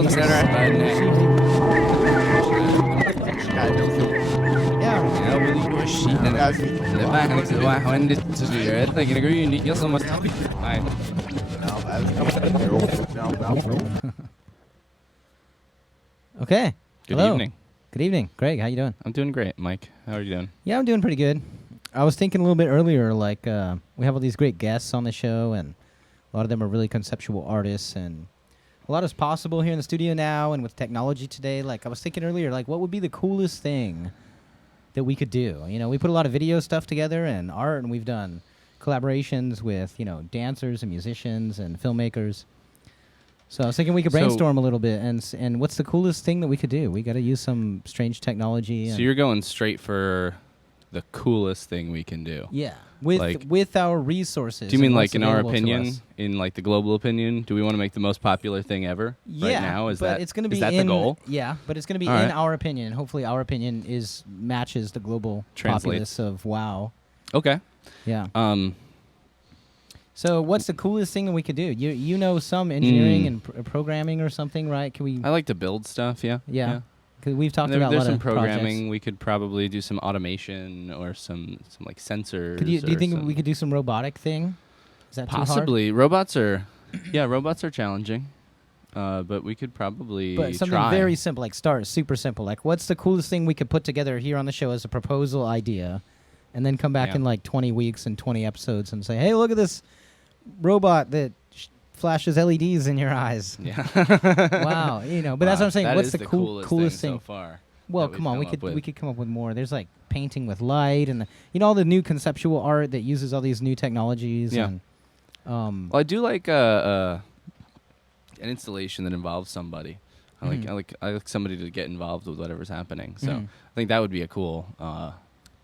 Okay. Good Hello. evening. Good evening. Greg, how you doing? I'm doing great, Mike. How are you doing? Yeah, I'm doing pretty good. I was thinking a little bit earlier, like, we have all these great guests on the show, and a lot of them are really conceptual artists, and a lot is possible here in the studio now, and with technology today. Like, I was thinking earlier, like, what would be the coolest thing that we could do? You know, we put a lot of video stuff together and art, and we've done collaborations with, you know, dancers and musicians and filmmakers. So I was thinking we could brainstorm a little bit, and what's the coolest thing that we could do? We got to use some strange technology. So you're going straight for the coolest thing we can do. Yeah, with our resources. Do you mean like in our opinion, in like the global opinion? Do we want to make the most popular thing ever right now? Is that the goal? Yeah, but it's going to be in our opinion. Hopefully, our opinion matches the global populace of WoW. Okay. Yeah. So what's the coolest thing that we could do? You know some engineering and programming or something, right? Can we? I like to build stuff. Yeah. Because we've talked about a lot of there's some programming. projects. We could probably do some automation or some like sensors. Do you think we could do some robotic thing? Is that possibly too hard? robots are challenging, but we could probably something very simple, like start super simple. Like, what's the coolest thing we could put together here on the show as a proposal idea, and then come back in like 20 weeks and 20 episodes and say, hey, look at this robot that flashes LEDs in your eyes. Yeah. Wow. You know, but that's what I'm saying. What's the coolest thing so far? Well, come on, we could come up with more. There's like painting with light, and all the new conceptual art that uses all these new technologies. Yeah. And, well, I do like an installation that involves somebody. I like somebody to get involved with whatever's happening. So I think that would be a cool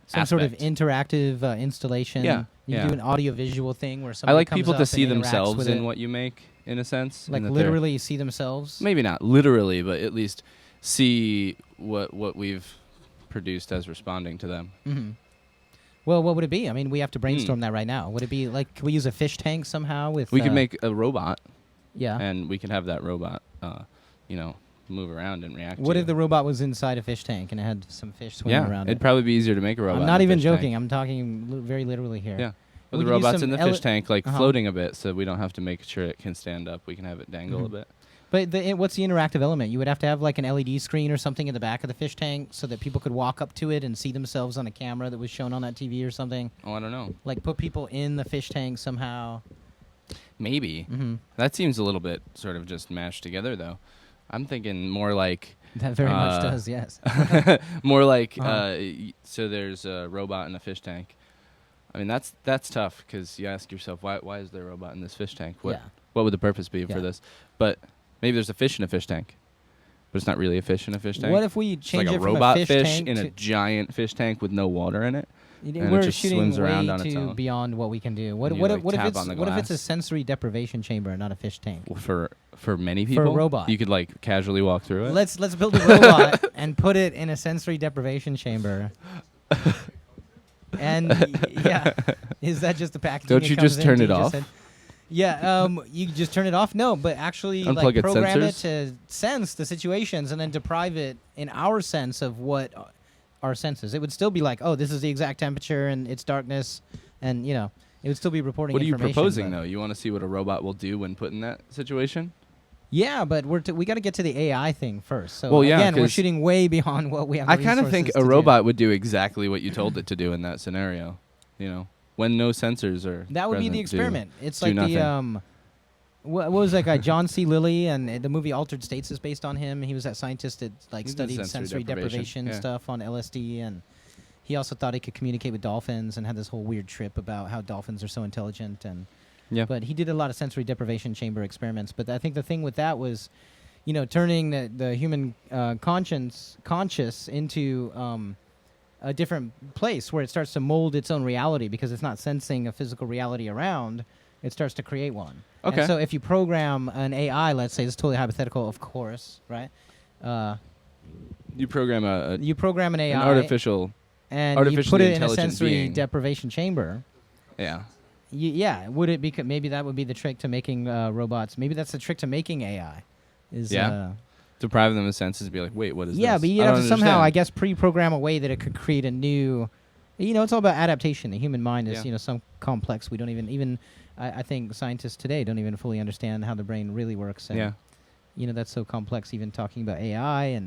some aspect. sort of interactive installation. Yeah. You do an audio-visual thing where somebody I like comes people up to see and interacts themselves with in it. what you make, in a sense. Like literally see themselves? Maybe not literally, but at least see what we've produced as responding to them. Mm-hmm. Well, what would it be? I mean, we have to brainstorm that right now. Would it be like, can we use a fish tank somehow? We could make a robot. Yeah. And we could have that robot, move around and react. What if the robot was inside a fish tank and it had some fish swimming around it? It'd probably be easier to make a robot. I'm not even joking. I'm talking very literally here. Yeah. Well, the robot's in the fish tank, floating a bit, so we don't have to make sure it can stand up. We can have it dangle a bit. But what's the interactive element? You would have to have like an LED screen or something in the back of the fish tank so that people could walk up to it and see themselves on a camera that was shown on that TV or something. Oh, I don't know. Like put people in the fish tank somehow. Maybe. That seems a little bit sort of just mashed together, though. I'm thinking more like... That very much does, yes. More like, so there's a robot in a fish tank. I mean, that's tough, because you ask yourself, why is there a robot in this fish tank? What would the purpose be for this? But maybe there's a fish in a fish tank, but it's not really a fish in a fish tank. What if we change it from robot a fish tank in a giant fish tank with no water in it? And we're it just shooting swims around way on its too own. beyond what we can do. What if it's a sensory deprivation chamber, not a fish tank? Well, for many people, for a robot, you could like casually walk through it. Let's build a robot and put it in a sensory deprivation chamber. And is that just the packaging? Don't you just turn it off? You just turn it off. No, but actually Unplug program it sensors? to sense the situations and then deprive it in our sense of what our senses. It would still be like, oh, this is the exact temperature and it's darkness, and it would still be reporting. What are you information, proposing though? You want to see what a robot will do when put in that situation? Yeah, but we got to get to the AI thing first. So well, again, we're shooting way beyond what we have. I kind of think a robot would do exactly what you told it to do in that scenario. When no sensors are. That would be the experiment. It's like nothing. What was that guy, John C. Lilly, and the movie Altered States is based on him. He was that scientist that studied sensory deprivation stuff on LSD, and he also thought he could communicate with dolphins and had this whole weird trip about how dolphins are so intelligent. But he did a lot of sensory deprivation chamber experiments. But I think the thing with that was, turning the human conscious into a different place where it starts to mold its own reality because it's not sensing a physical reality around. It starts to create one. Okay. And so if you program an AI, let's say, this is totally hypothetical, of course, right? You program an AI, an artificial you put it in a sensory being. deprivation chamber. Yeah. Would it be? Maybe that would be the trick to making robots. Maybe that's the trick to making AI. deprive them of senses, be like, wait, what is this? Yeah, but you have to somehow, I guess, pre-program a way that it could create a new. It's all about adaptation. The human mind is, some complex. We don't even. I think scientists today don't even fully understand how the brain really works. And, that's so complex. Even talking about AI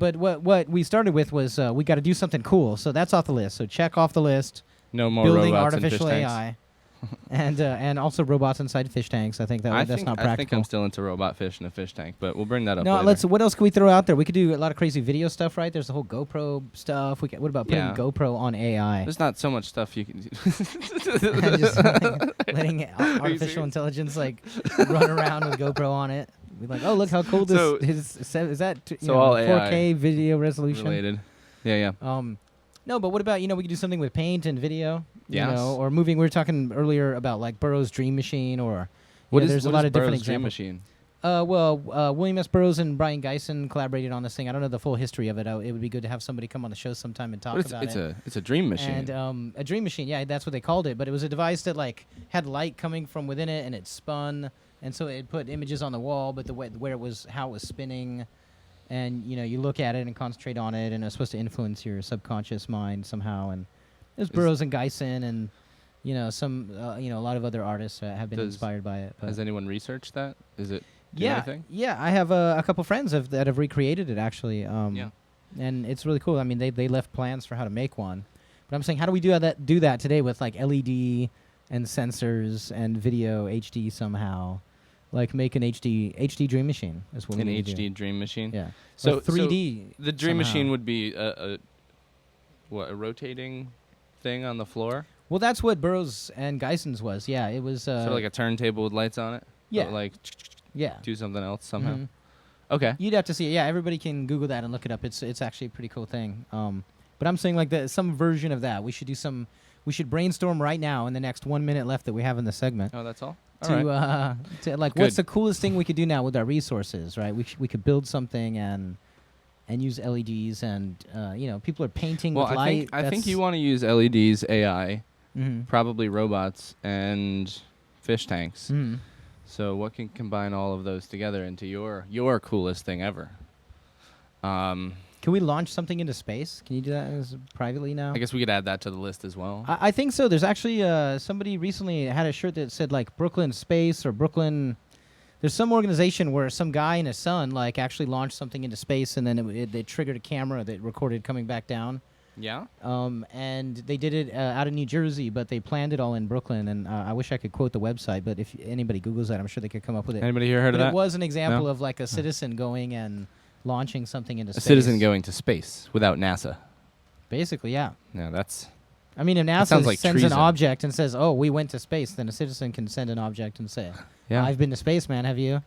but what we started with was we got to do something cool. So that's off the list. So check off the list. No more building robots artificial and fish AI. And also robots inside fish tanks. I think that's not practical. I think I'm still into robot fish in a fish tank, but we'll bring that up later. later. What else can we throw out there? We could do a lot of crazy video stuff, right? There's the whole GoPro stuff. What about putting GoPro on AI? There's not so much stuff you can do. Just letting artificial intelligence run around with GoPro on it. Be like, oh, look how cool this is. That all 4K AI video resolution related? Yeah. No, but what about we could do something with paint and video? Yes. Or moving. We were talking earlier about Burroughs' Dream Machine, or there's a lot of different Burroughs' Dream examples. Machine? William S. Burroughs and Brian Geisen collaborated on this thing. I don't know the full history of it. It would be good to have somebody come on the show sometime and talk about it. It's a dream machine. And a dream machine, yeah, that's what they called it. But it was a device that had light coming from within it, and it spun, and so it put images on the wall, but how it was spinning, and you look at it and concentrate on it, and it's supposed to influence your subconscious mind somehow. And there's Burroughs and Geisen, and some a lot of other artists have been inspired by it. Has anyone researched that? Is it? Yeah. I have a couple friends that have recreated it actually. And it's really cool. I mean, they left plans for how to make one, but I'm saying, how do we do that today with LED and sensors and video HD somehow? Make an HD dream machine. That's what we need to do. HD dream machine. Yeah. So 3D. The dream machine would be a rotating thing on the floor? Well, that's what Burroughs and Geisen's was. Yeah, it was. So like a turntable with lights on it. Yeah. Do something else somehow. Mm-hmm. Okay. You'd have to see it. Yeah, everybody can Google that and look it up. It's actually a pretty cool thing. But I'm saying some version of that. We should brainstorm right now in the next 1 minute left that we have in the segment. Oh, that's all. What's the coolest thing we could do now with our resources, right? We could build something and use LEDs, and people are painting with light. I think you want to use LEDs, AI, mm-hmm. probably robots and fish tanks. Mm-hmm. So what can combine all of those together into your coolest thing ever? Can we launch something into space? Can you do that privately now? I guess we could add that to the list as well. I think so. There's actually somebody recently had a shirt that said Brooklyn Space or Brooklyn. There's some organization where some guy and his son actually launched something into space, and then it triggered a camera that recorded coming back down. Yeah. And they did it out of New Jersey, but they planned it all in Brooklyn. And I wish I could quote the website, but if anybody Googles that, I'm sure they could come up with it. Anybody here heard of that? It was an example of a citizen going and launching something into space. A citizen going to space without NASA. Basically, yeah. No, that's... I mean, if NASA sends an object and says, oh, we went to space, then a citizen can send an object and say, I've been to space, man, have you?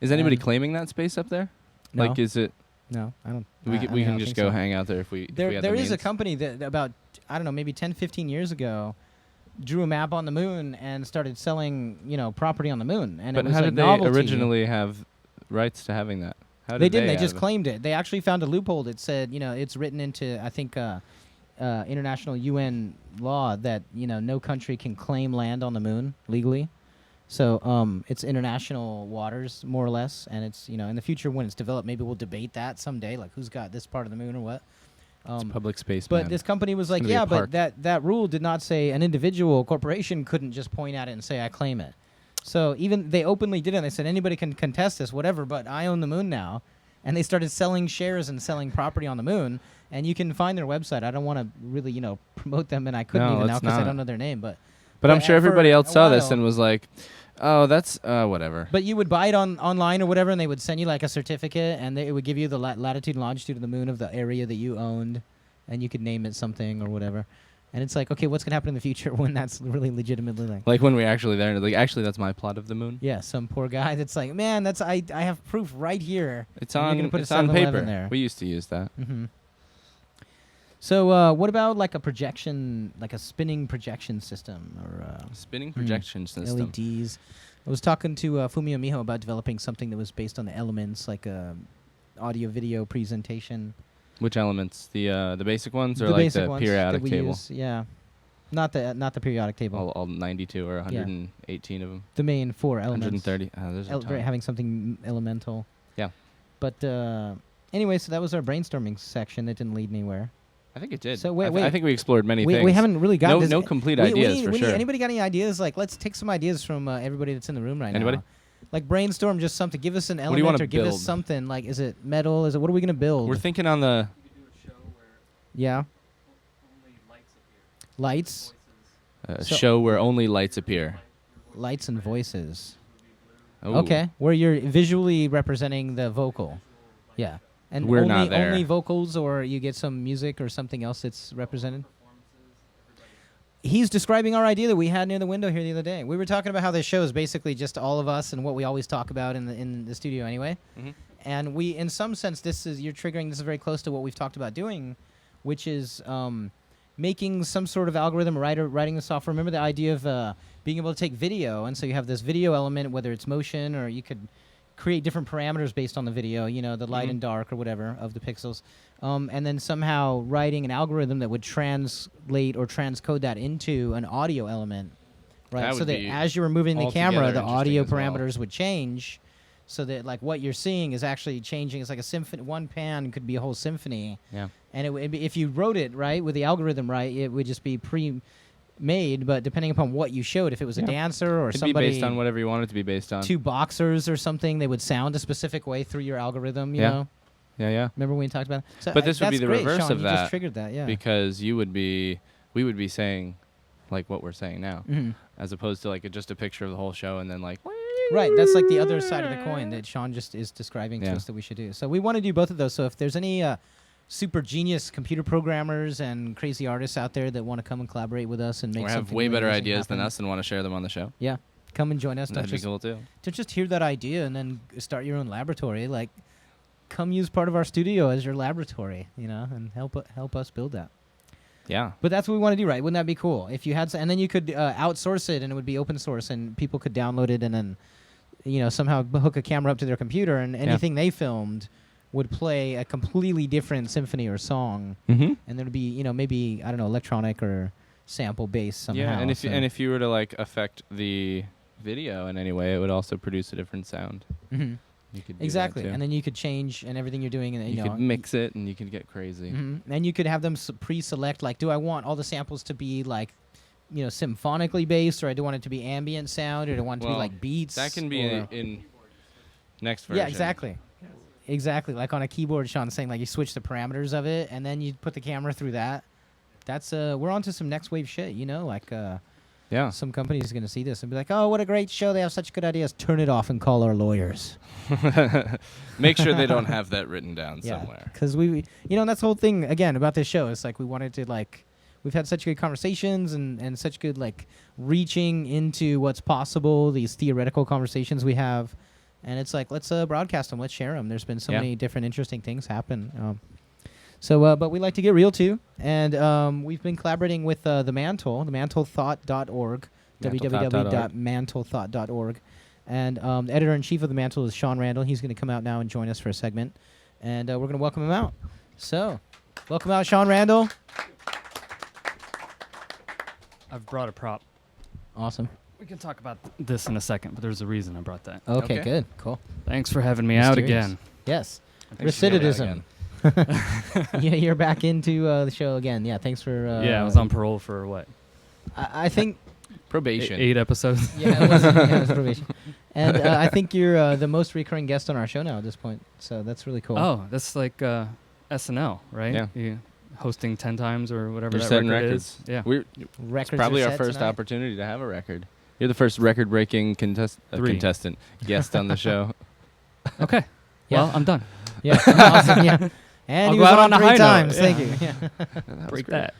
Is anybody claiming that space up there? No. Is it... No, I don't. We can just go hang out there if we have there the is means. a company that about, I don't know, maybe 10, 15 years ago drew a map on the moon and started selling, property on the moon. And but it was how did they novelty. Originally have rights to having that? How did they didn't. They just claimed it. They actually found a loophole that said, it's written into, I think, international UN law that, no country can claim land on the moon legally. So it's international waters, more or less, and it's, in the future when it's developed, maybe we'll debate that someday, who's got this part of the moon or what. It's public space, but man. this company was like, yeah, but that rule did not say an individual corporation couldn't just point at it and say, I claim it. So even they openly did it, and they said, anybody can contest this, whatever, but I own the moon now. And they started selling shares and selling property on the moon, and you can find their website. I don't want to really, promote them, and I couldn't even now because I don't know their name, but I'm sure everybody else saw this and was like, oh, that's whatever. But you would buy it online or whatever, and they would send you a certificate, and it would give you the latitude and longitude of the moon of the area that you owned, and you could name it something or whatever. And it's okay, what's going to happen in the future when that's really legitimately like when we're actually there, and actually that's my plot of the moon? Yeah, some poor guy that's like, man, I have proof right here. It's on paper. There. We used to use that. Mm-hmm. So what about a projection, a spinning projection system? Or spinning projection system. LEDs. I was talking to Fumio Miho about developing something that was based on the elements, audio-video presentation. Which elements? The basic ones, or the periodic table? Use, yeah, not the periodic table. All 92 or 118 of them. The main 4 elements. 130. There's a ton. Having something elemental. Yeah. But anyway, so that was our brainstorming section that didn't lead anywhere. I think it did. So wait. I think we explored many things. We haven't really got no complete ideas for sure. Anybody got any ideas? Like, let's take some ideas from everybody that's in the room right Anybody? now. Like, brainstorm just something. Give us an What do you element wanna or give us build? something. Like, is it metal? Is it what are we gonna build? We're thinking on the yeah. Lights. show where only lights appear. Lights and voices. Ooh. Okay, where you're visually representing the vocal. Yeah. And We're only, not there. only vocals, or you get some music or something else that's represented? He's describing our idea that we had near the window here the other day. We were talking about how this show is basically just all of us and what we always talk about in the studio anyway. Mm-hmm. And we, in some sense, this is very close to what we've talked about doing, which is making some sort of algorithm, writing the software. Remember the idea of being able to take video, and so you have this video element, whether it's motion or you could create different parameters based on the video, the light and dark or whatever of the pixels, and then somehow writing an algorithm that would translate or transcode that into an audio element, right? So that as you were moving the camera, the audio parameters would change, so that like what you're seeing is actually changing. It's like a symphony. One pan could be a whole symphony. Yeah. And it'd be, if you wrote it right with the algorithm right, it would just be pre-made. But depending upon what you showed, if it was a dancer or It'd somebody be based on whatever you want it to be based on. Two boxers or something, they would sound a specific way through your algorithm. You know. Yeah. Remember when we talked about it? So but this would be the great, reverse Sean, of you that. Just triggered that, yeah. Because we would be saying like what we're saying now, as opposed to like just a picture of the whole show and then like. Right, that's like the other side of the coin that Sean just is describing to us that we should do. So we want to do both of those. So if there's any super genius computer programmers and crazy artists out there that want to come and collaborate with us and make or something have way better ideas happen, than us and want to share them on the show. Yeah, come and join us. That'd be cool too. To just hear that idea and then start your own laboratory. Like, come use part of our studio as your laboratory, and help us build that. Yeah. But that's what we want to do, right? Wouldn't that be cool? If you had, and then you could outsource it and it would be open source and people could download it and then, somehow hook a camera up to their computer and anything they filmed would play a completely different symphony or song. Mm-hmm. And there'd be, maybe, I don't know, electronic or sample based somehow. Yeah, and if you were to like affect the video in any way, it would also produce a different sound. Mm-hmm. You could do exactly, that too. and then you could change and everything you're doing, and you could mix it, and you could get crazy. Mm-hmm. And you could have them pre-select, like, do I want all the samples to be like, symphonically based, or I do want it to be ambient sound, or do I want it to be like beats? That can be in next version. Yeah, exactly. Like on a keyboard, Sean's saying, like you switch the parameters of it, and then you put the camera through that. That's we're onto some next wave shit, like. Yeah. Some companies are going to see this and be like, oh, what a great show. They have such good ideas. Turn it off and call our lawyers. Make sure they don't have that written down somewhere. Because we that's the whole thing, again, about this show. It's like we wanted to, like, we've had such good conversations and such good, like, reaching into what's possible, these theoretical conversations we have. And it's like, let's broadcast them. Let's share them. There's been so many different interesting things happen. But we like to get real too, and we've been collaborating with the Mantle, themantlethought.org, www.mantlethought.org, and the editor-in-chief of the Mantle is Sean Randall. He's going to come out now and join us for a segment, and we're going to welcome him out. So, welcome out, Sean Randall. I've brought a prop. Awesome. We can talk about this in a second, but there's a reason I brought that. Okay, good, cool. Thanks for having me out again. Yes, recidivism. Yeah, you're back into the show again. Yeah, thanks for... I was on parole for what? I think... Probation. 8 episodes. Yeah, it was probation. And I think you're the most recurring guest on our show now at this point, so that's really cool. Oh, that's like SNL, right? Yeah. You hosting 10 times or whatever You're that setting record records. is. Yeah. Records it's probably are our set first tonight. opportunity to have a record. You're the first record-breaking contestant guest on the show. Okay. Yeah. Well, I'm done. Yeah, awesome, yeah. And I'll he go was out on on a 3 high note. times. Yeah. Thank you. Yeah. Break that.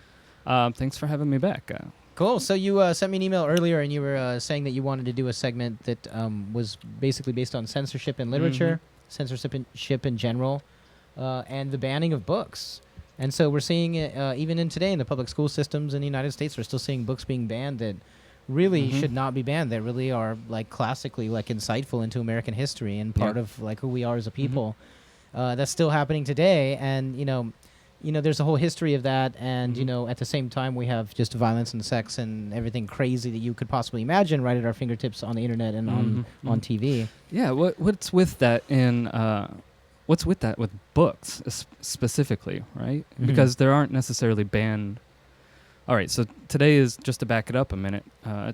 Thanks for having me back. Cool. So you sent me an email earlier, and you were saying that you wanted to do a segment that was basically based on censorship in literature, censorship in general, and the banning of books. And so we're seeing it even in today in the public school systems in the United States. We're still seeing books being banned that really should not be banned. That really are like classically like insightful into American history and part of like who we are as a people. That's still happening today, and there's a whole history of that, and at the same time we have just violence and sex and everything crazy that you could possibly imagine right at our fingertips on the internet and on TV. Yeah, what's with that what's with that with books specifically, right? Because there aren't necessarily banned. All right, so today is, just to back it up a minute,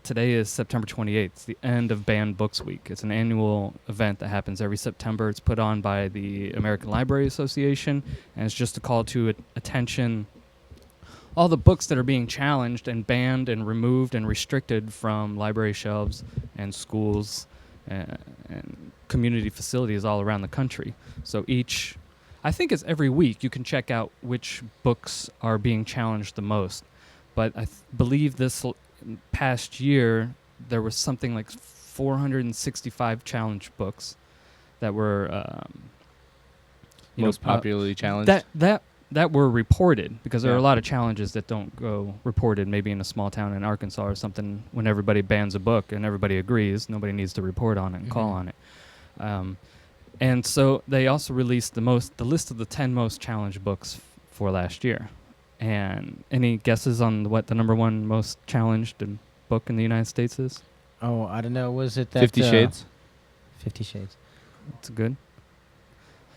today is September 28th. It's the end of Banned Books Week. It's an annual event that happens every September. It's put on by the American Library Association, and it's just to call to attention all the books that are being challenged and banned and removed and restricted from library shelves and schools and community facilities all around the country. So I think it's every week you can check out which books are being challenged the most. But I believe this past year there was something like 465 challenged books that were most popularly challenged. That were reported, because there are a lot of challenges that don't go reported. Maybe in a small town in Arkansas or something, when everybody bans a book and everybody agrees, nobody needs to report on it and call on it. And so they also released the list of the 10 most challenged books for last year. And any guesses on what the number one most challenged book in the United States is? Oh, I don't know. Was it that 50 Shades? 50 Shades. That's good.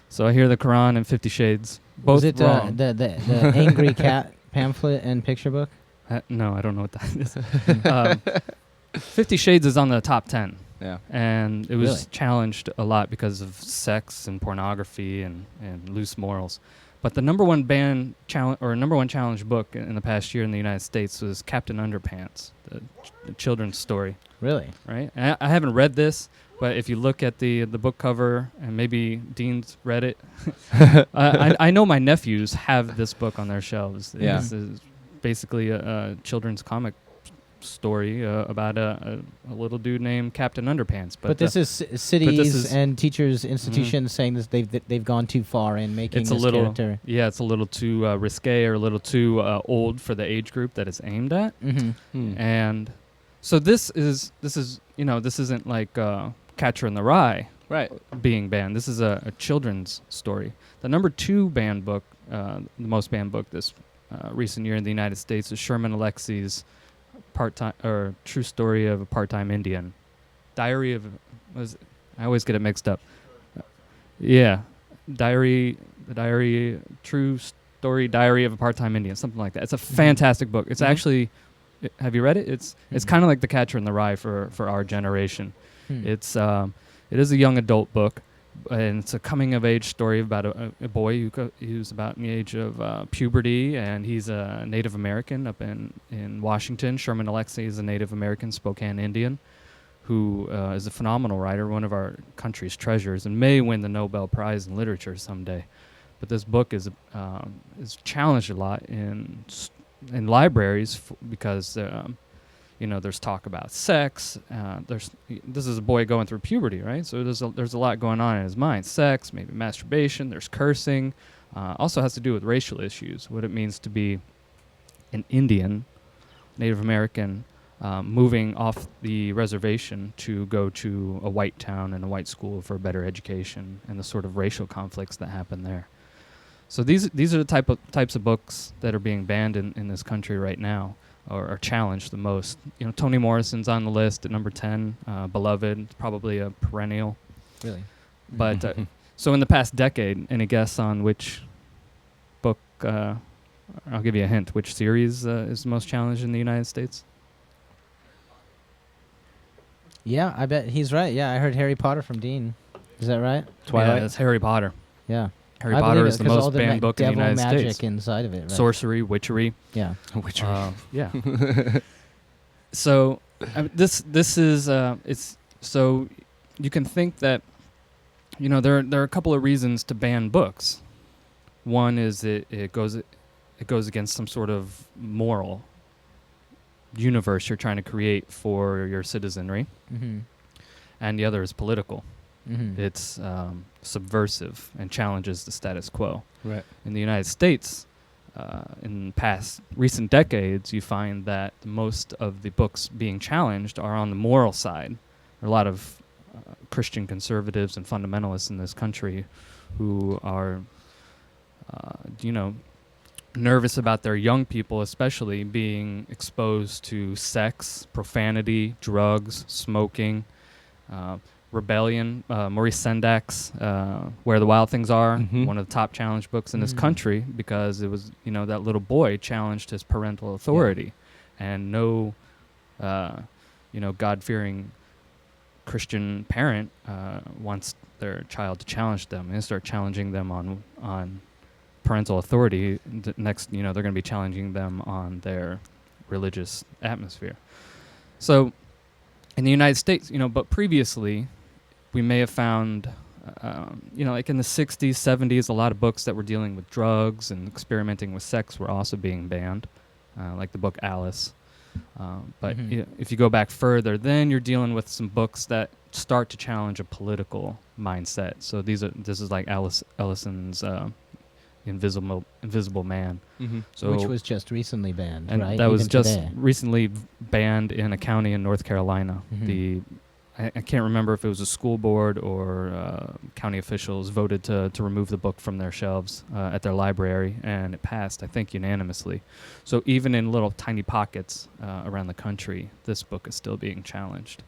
So I hear the Quran and 50 Shades. Both was it wrong. The Angry Cat pamphlet and picture book? No, I don't know what that is. 50 Shades is on the top 10. Yeah. And it was challenged a lot because of sex and pornography and loose morals. But the number one challenge book in the past year in the United States was Captain Underpants, the children's story. Really? Right? And I haven't read this, but if you look at the book cover, and maybe Dean's read it, I know my nephews have this book on their shelves. Yeah. This is basically a children's comic story about a little dude named Captain Underpants. But this is cities and teachers, institutions saying that they've gone too far in making this character. Yeah, it's a little too risque or a little too old for the age group that it's aimed at. And so this isn't like Catcher in the Rye being banned. This is a children's story. The number 2 banned book, the most banned book this recent year in the United States, is Sherman Alexie's True Story of a Part-Time Indian. I always get it mixed up. True Story Diary of a Part-Time Indian, something like that. It's a fantastic book. It's actually, have you read it? It's kind of like The Catcher in the Rye for our generation. It is a young adult book, and it's a coming-of-age story about a boy who's about in the age of puberty, and he's a Native American up in Washington. Sherman Alexie is a Native American, Spokane Indian, who is a phenomenal writer, one of our country's treasures, and may win the Nobel Prize in Literature someday. But this book is challenged a lot in libraries because there's talk about sex. This is a boy going through puberty, right? So there's a lot going on in his mind. Sex, maybe masturbation. There's cursing. Also has to do with racial issues. What it means to be an Indian, Native American, moving off the reservation to go to a white town and a white school for a better education, and the sort of racial conflicts that happen there. So these are the types of books that are being banned in this country right now, or are challenged the most. Toni Morrison's on the list at number 10. Beloved, probably a perennial. Really? But so in the past decade, any guess on which book? I'll give you a hint. Which series is the most challenged in the United States? Yeah, I bet he's right. Yeah, I heard Harry Potter from Dean. Is that right? Twilight. Yeah, it's Harry Potter. Yeah. Harry Potter is the most banned book in the United States. Magic inside of it, right? Sorcery, witchery. Yeah. Witchery. Yeah. So this is it's so you can think that there are a couple of reasons to ban books. One is it goes against some sort of moral universe you're trying to create for your citizenry, and the other is political. It's subversive and challenges the status quo. Right. In the United States, in past recent decades, you find that most of the books being challenged are on the moral side. There are a lot of Christian conservatives and fundamentalists in this country who are, nervous about their young people, especially being exposed to sex, profanity, drugs, smoking, rebellion. Maurice Sendak's Where the Wild Things Are, one of the top challenge books in this country, because it was, that little boy challenged his parental authority, and no, God-fearing Christian parent wants their child to challenge them and start challenging them on parental authority. Next, they're going to be challenging them on their religious atmosphere. So in the United States, but previously we may have found, like in the 60s, 70s, a lot of books that were dealing with drugs and experimenting with sex were also being banned, like the book Alice. But if you go back further, then you're dealing with some books that start to challenge a political mindset. So this is like Alice Ellison's Invisible Man. So, which was just recently banned, and right? that was Even just today. recently banned in a county in North Carolina. I can't remember if it was a school board or county officials voted to remove the book from their shelves at their library, and it passed, I think, unanimously. So even in little tiny pockets around the country, this book is still being challenged.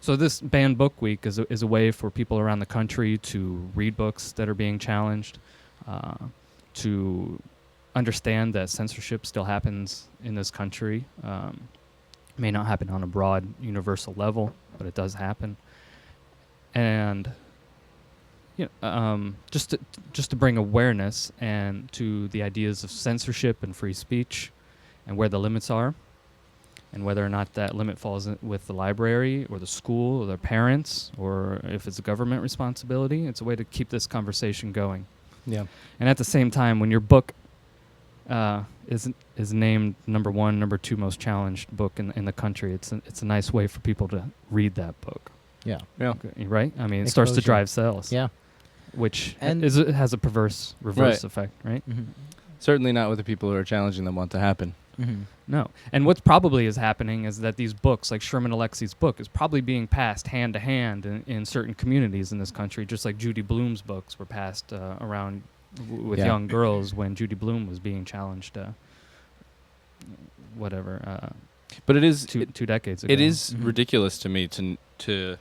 So this Banned Book Week is a way for people around the country to read books that are being challenged, to understand that censorship still happens in this country. May not happen on a broad universal level, but it does happen. And just to bring awareness and to the ideas of censorship and free speech, and where the limits are, and whether or not that limit falls with the library or the school or their parents, or if it's a government responsibility. It's a way to keep this conversation going. Yeah. And at the same time, when your book is named number 1, number 2 most challenged book in the country, it's a nice way for people to read that book. Yeah. Okay, right? I mean, it starts to drive sales. Yeah. Which it has a perverse reverse effect, right? Certainly not what the people who are challenging them want to happen. No. And what's probably is happening is that these books, like Sherman Alexi's book, is probably being passed hand to hand in certain communities in this country, just like Judy Blume's books were passed around with young girls when Judy Blume was being challenged, but it is two decades ago. It is ridiculous to me to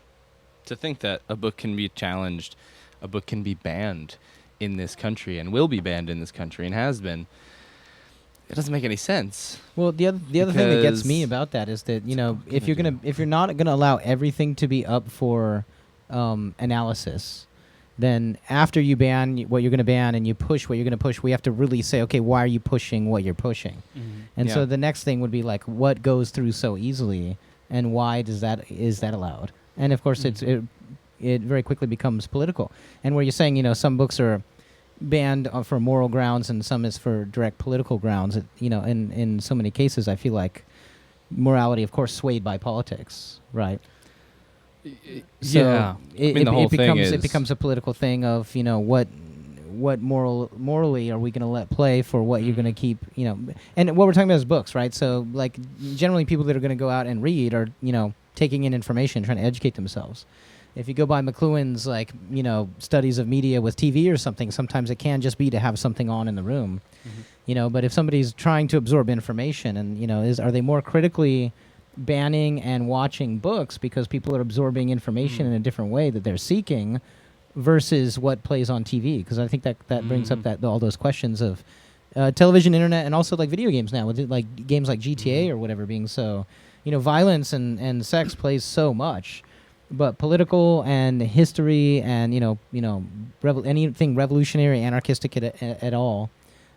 think that a book can be challenged, a book can be banned in this country, and will be banned in this country, and has been. It doesn't make any sense. Well, the other thing that gets me about that is that if you're not gonna allow everything to be up for analysis, then after you ban what you're going to ban and you push what you're going to push, we have to really say, okay, why are you pushing what you're pushing? And so the next thing would be like, what goes through so easily, and why is that allowed? And of course, it very quickly becomes political. And where you're saying, some books are banned for moral grounds and some is for direct political grounds. In so many cases, I feel like morality, of course, swayed by politics, right? So it becomes a political thing of what morally are we going to let play for what you're going to keep, and what we're talking about is books, right? So like generally people that are going to go out and read are taking in information, trying to educate themselves. If you go by McLuhan's studies of media with TV or something, sometimes it can just be to have something on in the room, but if somebody's trying to absorb information and are they more critically banning and watching books because people are absorbing information in a different way that they're seeking versus what plays on TV? Because I think that brings up all those questions of television, internet, and also like video games now with like games like GTA or whatever being so, violence and sex plays so much, but political and history and anything revolutionary, anarchistic at all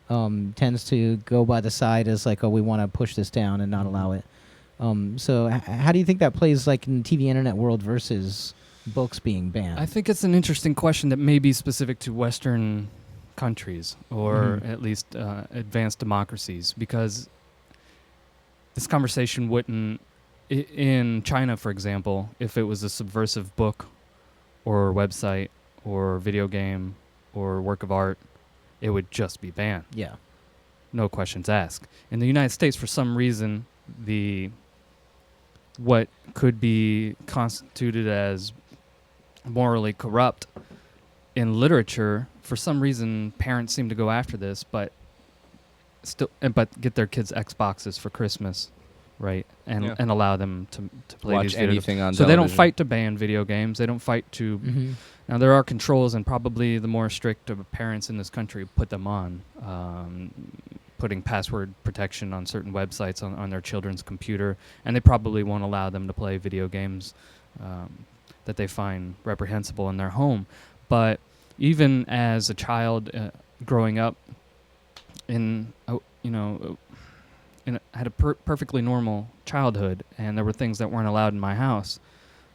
tends to go by the side as like, oh, we want to push this down and not allow it. So how do you think that plays like in the TV internet world versus books being banned? I think it's an interesting question that may be specific to Western countries or at least advanced democracies, because this conversation wouldn't, in China, for example, if it was a subversive book or website or video game or work of art, it would just be banned. Yeah. No questions asked. In the United States, for some reason, what could be constituted as morally corrupt in literature, for some reason parents seem to go after this, but but get their kids Xboxes for Christmas, right? And allow them to play watch these video anything games. on So television. they don't fight to ban video games. They don't fight to. Now there are controls, and probably the more strict of parents in this country put them on, putting password protection on certain websites on their children's computer, and they probably won't allow them to play video games that they find reprehensible in their home. But even as a child growing up had a perfectly normal childhood, and there were things that weren't allowed in my house,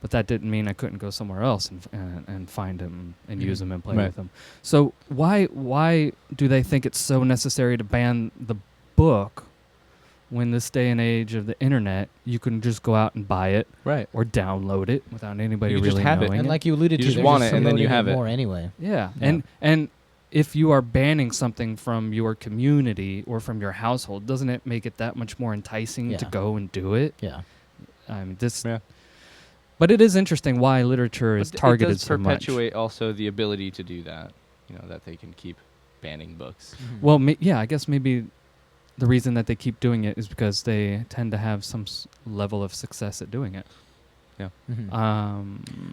but that didn't mean I couldn't go somewhere else and find him and use him and play with him. So why do they think it's so necessary to ban the book when this day and age of the internet, you can just go out and buy it or download it without anybody really knowing it? And like you alluded to, just want it and then you have it more anyway. Yeah. And if you are banning something from your community or from your household, doesn't it make it that much more enticing to go and do it? Yeah. I mean, but it is interesting why literature is targeted so much. It does perpetuate also the ability to do that, that they can keep banning books. Well, I guess maybe the reason that they keep doing it is because they tend to have some level of success at doing it. Yeah.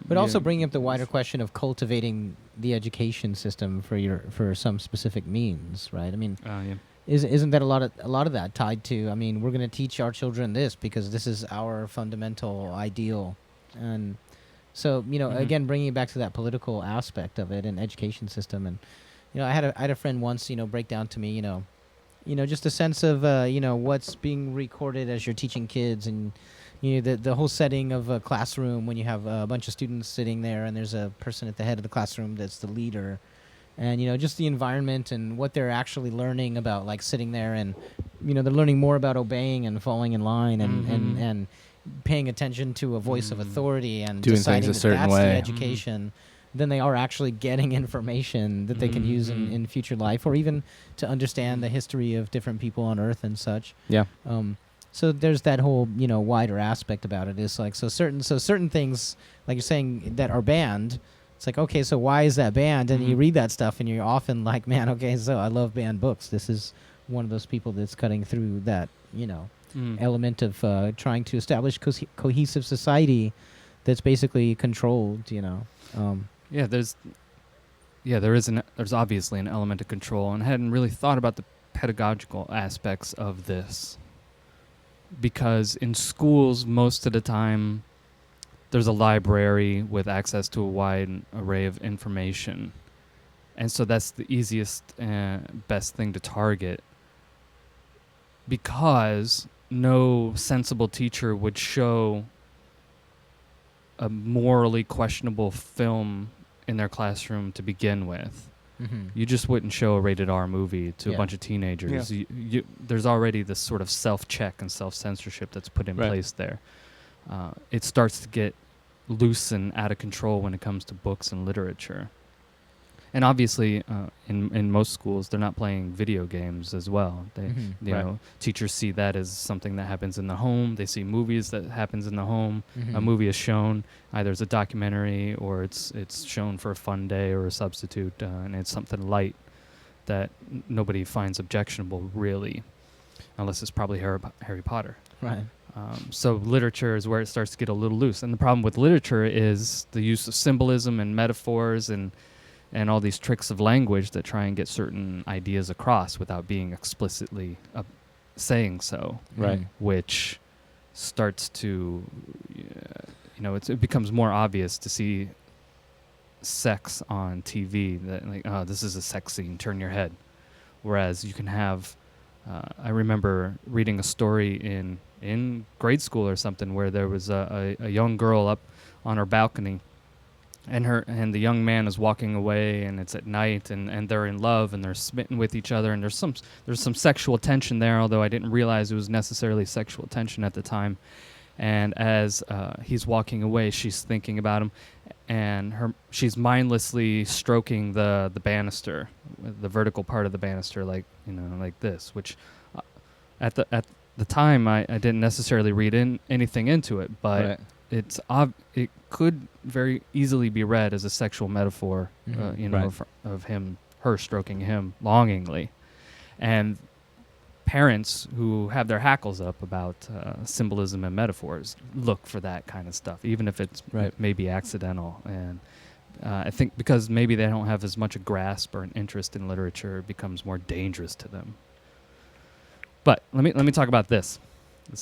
But also bringing up the wider question of cultivating the education system for some specific means, right? I mean, isn't that a lot of that tied to? I mean, we're going to teach our children this because this is our fundamental ideal, and so again, bringing it back to that political aspect of it and education system, and I had a friend once break down to me just a sense of what's being recorded as you're teaching kids, and the whole setting of a classroom when you have a bunch of students sitting there and there's a person at the head of the classroom that's the leader, and just the environment and what they're actually learning about, like sitting there and they're learning more about obeying and falling in line and paying attention to a voice of authority and doing deciding things a certain that's way. the education. Than they are actually getting information that they can use in future life, or even to understand the history of different people on Earth and such. Yeah. So there's that whole wider aspect about it. Is like certain things, like you're saying, that are banned. It's like, okay, so why is that banned? And you read that stuff, and you're often like, man, okay, so I love banned books. This is one of those people that's cutting through that element of trying to establish cohesive society that's basically controlled. There's obviously an element of control, and I hadn't really thought about the pedagogical aspects of this, because in schools most of the time there's a library with access to a wide array of information, and so that's the easiest best thing to target, because no sensible teacher would show a morally questionable film in their classroom to begin with. You just wouldn't show a rated R movie to a bunch of teenagers. There's already this sort of self-check and self-censorship that's put in place there. It starts to get loose and out of control when it comes to books and literature. And obviously, in most schools, they're not playing video games as well. They, teachers see that as something that happens in the home. They see movies that happens in the home. A movie is shown either as a documentary or it's shown for a fun day or a substitute, and it's something light that nobody finds objectionable, really, unless it's probably Harry Potter. Right. So literature is where it starts to get a little loose. And the problem with literature is the use of symbolism and metaphors and all these tricks of language that try and get certain ideas across without being explicitly saying so. Right. Which starts to, it becomes more obvious to see sex on TV, that like, oh, this is a sex scene, turn your head. Whereas you can have, I remember reading a story in grade school or something where there was a young girl up on her balcony, and the young man is walking away, and it's at night, and they're in love, and they're smitten with each other, and there's some sexual tension there, although I didn't realize it was necessarily sexual tension at the time. And as he's walking away, she's thinking about him, and she's mindlessly stroking the banister, the vertical part of the banister, like this, which at the time I didn't necessarily read anything into it, but it could very easily be read as a sexual metaphor, of her stroking him longingly, and parents who have their hackles up about symbolism and metaphors look for that kind of stuff, even if it's maybe accidental. And I think because maybe they don't have as much a grasp or an interest in literature, it becomes more dangerous to them. But let me talk about this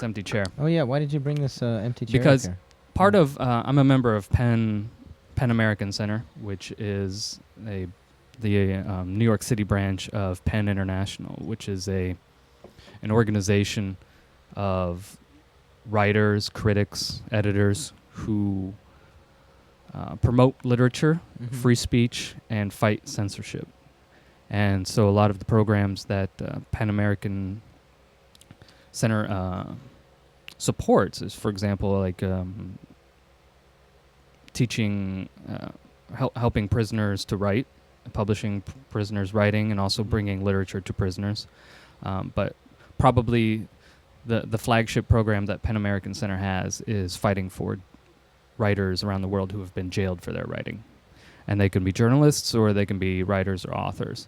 empty chair. Oh yeah, why did you bring this empty chair? Because here? part of I'm a member of Penn American Center, which is the New York City branch of Penn International, which is an organization of writers, critics, editors who promote literature, free speech, and fight censorship. And so a lot of the programs that Penn American Center supports is, for example, like teaching, helping prisoners to write, publishing prisoners' writing, and also bringing literature to prisoners. But probably the flagship program that Penn American Center has is fighting for writers around the world who have been jailed for their writing. And they can be journalists or they can be writers or authors.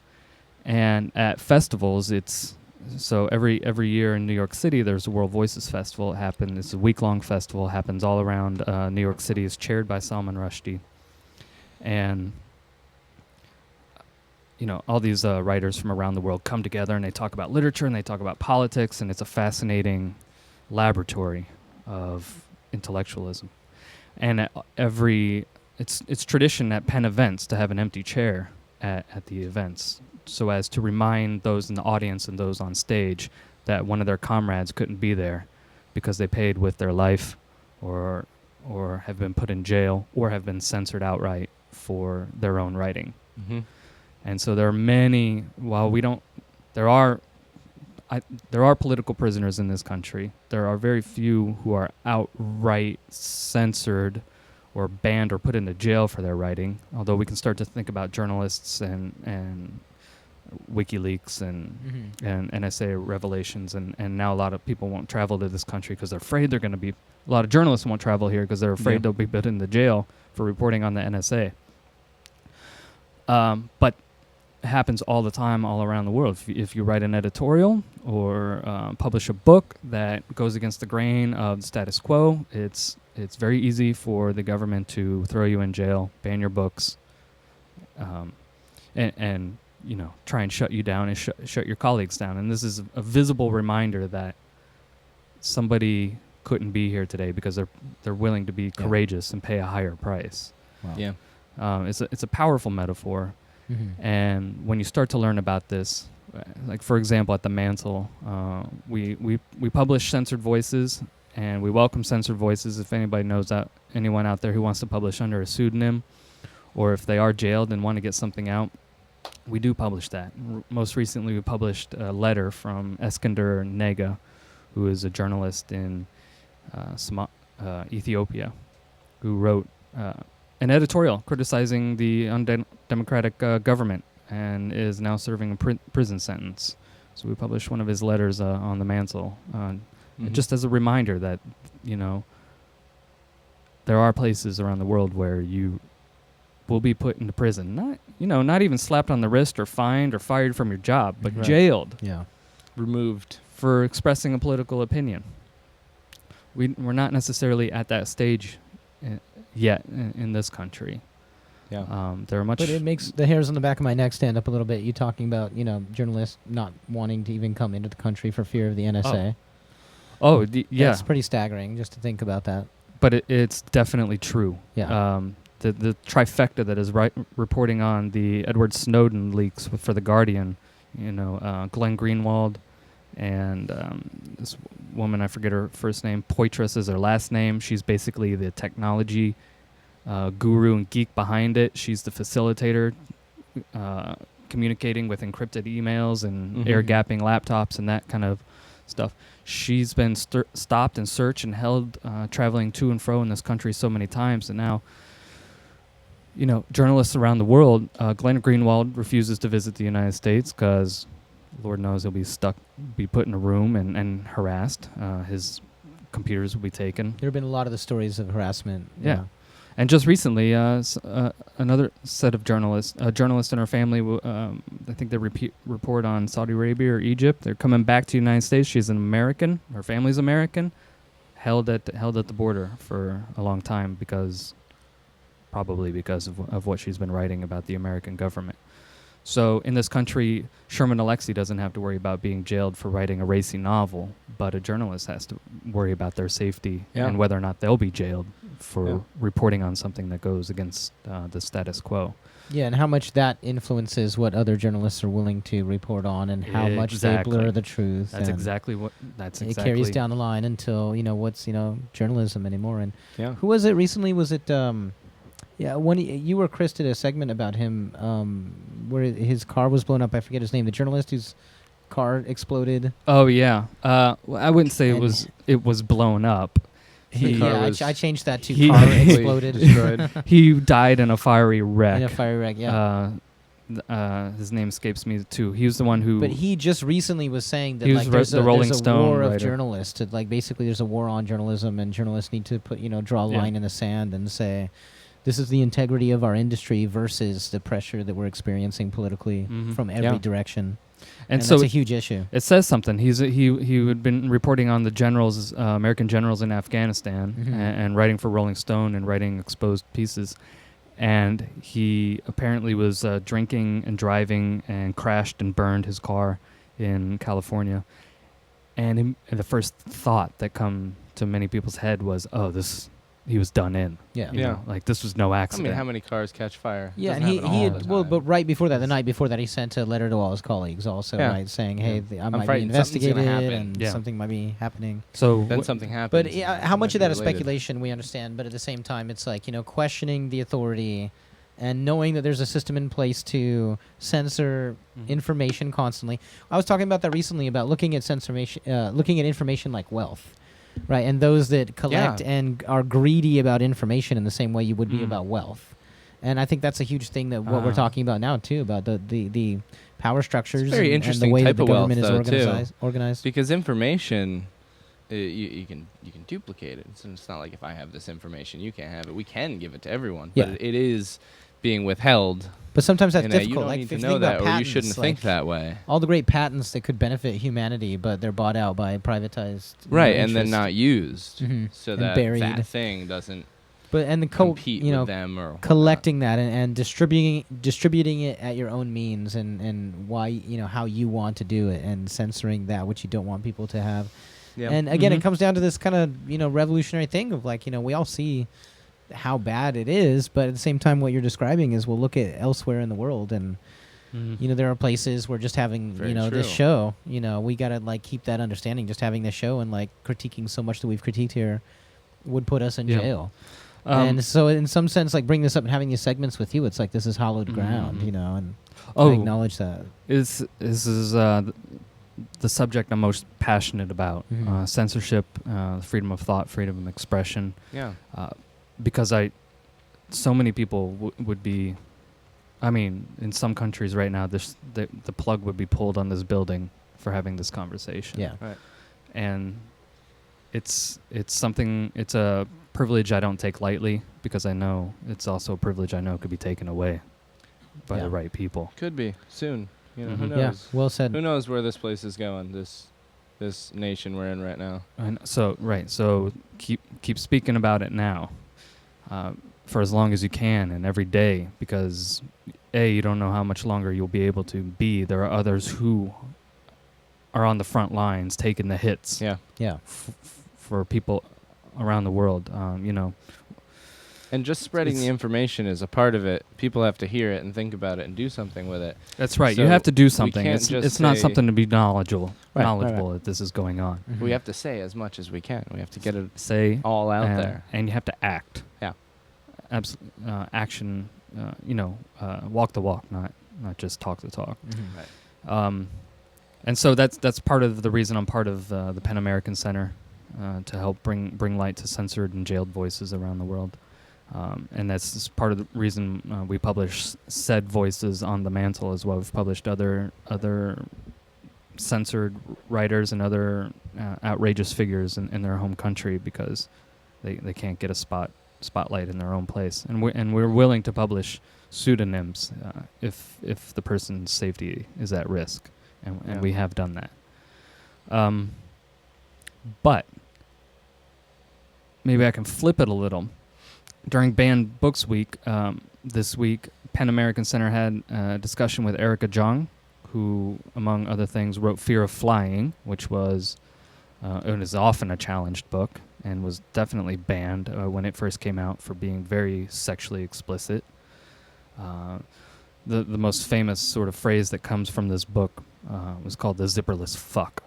And at festivals, so every year in New York City, there's a World Voices Festival. It's a week-long festival. It happens all around New York City. It's chaired by Salman Rushdie. And all these writers from around the world come together and they talk about literature and they talk about politics, and it's a fascinating laboratory of intellectualism. And it's tradition at Penn events to have an empty chair at the events, so as to remind those in the audience and those on stage that one of their comrades couldn't be there because they paid with their life or have been put in jail or have been censored outright for their own writing. Mm-hmm. And so there are many, there are political prisoners in this country. There are very few who are outright censored or banned or put into jail for their writing, although we can start to think about journalists and WikiLeaks and NSA revelations, and now a lot of people won't travel to this country because they're afraid they're going to be, a lot of journalists won't travel here because they're afraid they'll be put into jail for reporting on the NSA. But it happens all the time all around the world. If you write an editorial or publish a book that goes against the grain of the status quo, it's very easy for the government to throw you in jail, ban your books, and try and shut you down and shut your colleagues down. And this is a visible reminder that somebody couldn't be here today because they're willing to be courageous and pay a higher price. Wow. Yeah, it's a powerful metaphor. Mm-hmm. And when you start to learn about this, like for example at the Mantle, we publish censored voices, and we welcome censored voices. If anybody knows anyone out there who wants to publish under a pseudonym, or if they are jailed and want to get something out, we do publish that. Most recently, we published a letter from Eskinder Nega, who is a journalist in Ethiopia, who wrote an editorial criticizing the undemocratic government and is now serving a prison sentence. So we published one of his letters on the Mantle, just as a reminder that, there are places around the world where you will be put into prison. Not even slapped on the wrist or fined or fired from your job, but jailed. Yeah. Removed. For expressing a political opinion. We're not necessarily at that stage yet in this country. Yeah. There are much. But it makes the hairs on the back of my neck stand up a little bit. You talking about journalists not wanting to even come into the country for fear of the NSA. Yeah. It's pretty staggering just to think about that. But it's definitely true. Yeah. The trifecta that is reporting on the Edward Snowden leaks for The Guardian, Glenn Greenwald and this woman, I forget her first name, Poitras is her last name. She's basically the technology guru and geek behind it. She's the facilitator, communicating with encrypted emails and air-gapping laptops and that kind of stuff. She's been stopped and searched and held traveling to and fro in this country so many times, and now journalists around the world, Glenn Greenwald refuses to visit the United States because Lord knows he'll be put in a room and harassed. His computers will be taken. There have been a lot of the stories of harassment. Yeah. And just recently, another set of journalists, a journalist and her family, I think they report on Saudi Arabia or Egypt. They're coming back to the United States. She's an American. Her family's American. Held at the border for a long time probably because of what she's been writing about the American government. So in this country, Sherman Alexie doesn't have to worry about being jailed for writing a racy novel, but a journalist has to worry about their safety and whether or not they'll be jailed for reporting on something that goes against the status quo. Yeah, and how much that influences what other journalists are willing to report on, and how much they blur the truth. That's exactly what. It carries down the line until what's journalism anymore. And who was it recently? Was it? When you or Chris did a segment about him, where his car was blown up. I forget his name. The journalist whose car exploded. Oh yeah. I wouldn't say it was blown up. I changed that to car exploded. Destroyed. He died in a fiery wreck. In a fiery wreck, yeah. His name escapes me too. He was the one who. But he just recently was saying that there's a war of journalists. Basically, there's a war on journalism, and journalists need to draw a line in the sand and say, this is the integrity of our industry versus the pressure that we're experiencing politically from every direction. And so that's a huge issue. It says something. He had been reporting on the generals, American generals in Afghanistan, and writing for Rolling Stone and writing exposed pieces. And he apparently was drinking and driving and crashed and burned his car in California. And the first thought that come to many people's head was, he was done in. Yeah. Like this was no accident. I mean, how many cars catch fire? Yeah, and he had, but right before that, the night before that, he sent a letter to all his colleagues also, right, saying, hey, I might be investigated and something might be happening. So then something happens. But how much of that is speculation, we understand, but at the same time, it's like, questioning the authority and knowing that there's a system in place to censor information constantly. I was talking about that recently, about looking at information like wealth. Right, and those that collect and are greedy about information in the same way you would be about wealth. And I think that's a huge thing that what we're talking about now, too, about the power structures very and interesting the way type that the of government wealth, is organized. Because information, you can duplicate it. So it's not like if I have this information, you can't have it. We can give it to everyone, but it is being withheld. But sometimes that's difficult. You don't need to know that, or you shouldn't think that way. All the great patents that could benefit humanity, but they're bought out by privatized and then not used, so and that buried. That thing doesn't. But and the compete with them or collecting that and distributing it at your own means and why how you want to do it, and censoring that which you don't want people to have. Yeah. And again, it comes down to this kind of revolutionary thing of we all see how bad it is, but at the same time, what you're describing is, we'll look at elsewhere in the world, and there are places where just having this show, we gotta keep that understanding. Just having this show and critiquing so much that we've critiqued here would put us in jail. And so, in some sense, bringing this up and having these segments with you, it's like this is hallowed ground, and I acknowledge that. This is the subject I'm most passionate about: censorship, freedom of thought, freedom of expression. Yeah. Because so many people would be, in some countries right now, the plug would be pulled on this building for having this conversation. Yeah. Right. And it's something, it's a privilege I don't take lightly, because I know it's also a privilege I know could be taken away by the right people. Could be soon. Who knows? Yeah, well said. Who knows where this place is going, this nation we're in right now. And so keep speaking about it now. For as long as you can and every day, because you don't know how much longer you'll be able to be. There are others who are on the front lines taking the hits. Yeah. For people around the world, And just spreading the information is a part of it. People have to hear it and think about it and do something with it. That's right. So you have to do something. It's not something to be knowledgeable that this is going on. We have to say as much as we can. We have to get it all out there. And you have to act. Yeah. Action, walk the walk, not just talk the talk. Right. And so that's part of the reason I'm part of the PEN American Center, to help bring light to censored and jailed voices around the world. And that's part of the reason we publish said voices on the mantle as well. We've published other censored writers and other outrageous figures in their home country, because they can't get a spot spotlight in their own place, and we're willing to publish pseudonyms if the person's safety is at risk, and we have done that. But maybe I can flip it a little. During Banned Books Week this week, Penn American Center had a discussion with Erica Jong, who, among other things, wrote Fear of Flying, which was it is often a challenged book and was definitely banned when it first came out for being very sexually explicit. The most famous sort of phrase that comes from this book was called the zipperless fuck.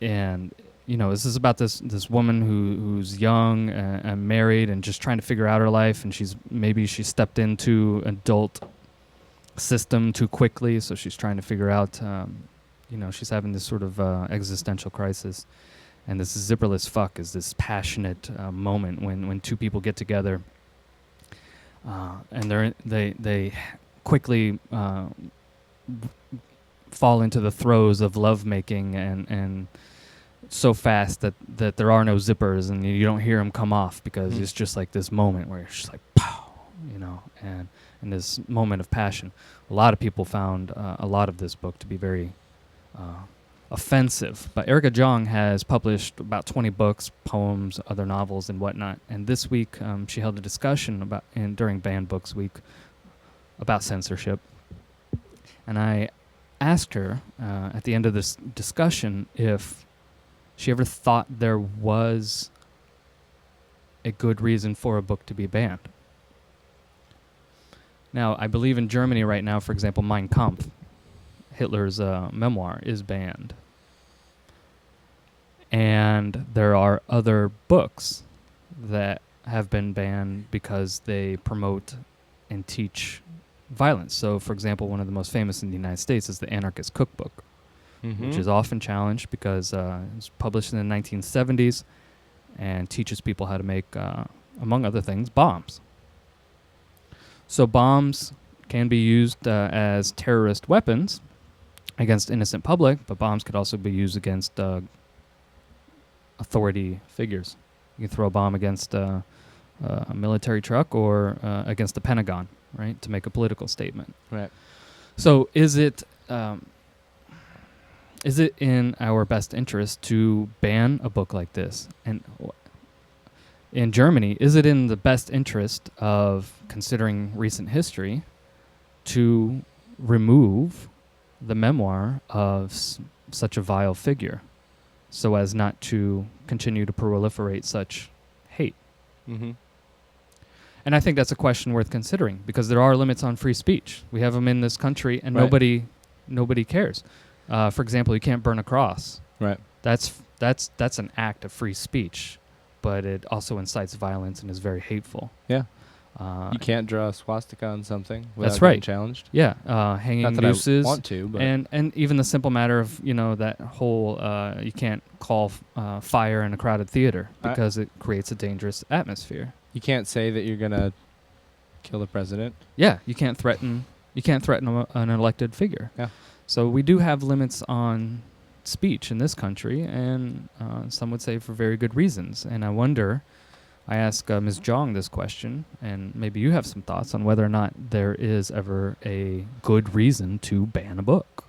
And, you know, this is about this woman who's young and married and just trying to figure out her life, and she stepped into adult system too quickly, so she's trying to figure out, she's having this sort of existential crisis. And this zipperless fuck is this passionate moment when two people get together and they quickly fall into the throes of lovemaking and so fast that there are no zippers and you don't hear them come off because it's just like this moment where it's just like pow, and this moment of passion. A lot of people found a lot of this book to be very offensive, but Erica Jong has published about 20 books, poems, other novels, and whatnot. And this week, she held a discussion during Banned Books Week about censorship. And I asked her at the end of this discussion if she ever thought there was a good reason for a book to be banned. Now, I believe in Germany right now, for example, Mein Kampf, Hitler's memoir, is banned. And there are other books that have been banned because they promote and teach violence. So, for example, one of the most famous in the United States is the Anarchist Cookbook, which is often challenged because it was published in the 1970s and teaches people how to make, among other things, bombs. So bombs can be used as terrorist weapons against innocent public, but bombs could also be used against authority figures. You can throw a bomb against a military truck or against the Pentagon, right, to make a political statement. Right. So is it in our best interest to ban a book like this? And in Germany, is it in the best interest of, considering recent history, to remove the memoir of such a vile figure so as not to continue to proliferate such hate? Mm-hmm. And I think that's a question worth considering because there are limits on free speech. We have them in this country and nobody cares. For example, you can't burn a cross. Right. That's an act of free speech, but it also incites violence and is very hateful. Yeah. You can't draw a swastika on something without that's right. being challenged. Yeah, hanging Not that nooses. I want to, but and even the simple matter of that whole you can't call fire in a crowded theater because it creates a dangerous atmosphere. You can't say that you're gonna kill the president. Yeah, you can't threaten an elected figure. Yeah. So we do have limits on speech in this country, and some would say for very good reasons. And I wonder. I ask Ms. Jong this question, and maybe you have some thoughts on whether or not there is ever a good reason to ban a book.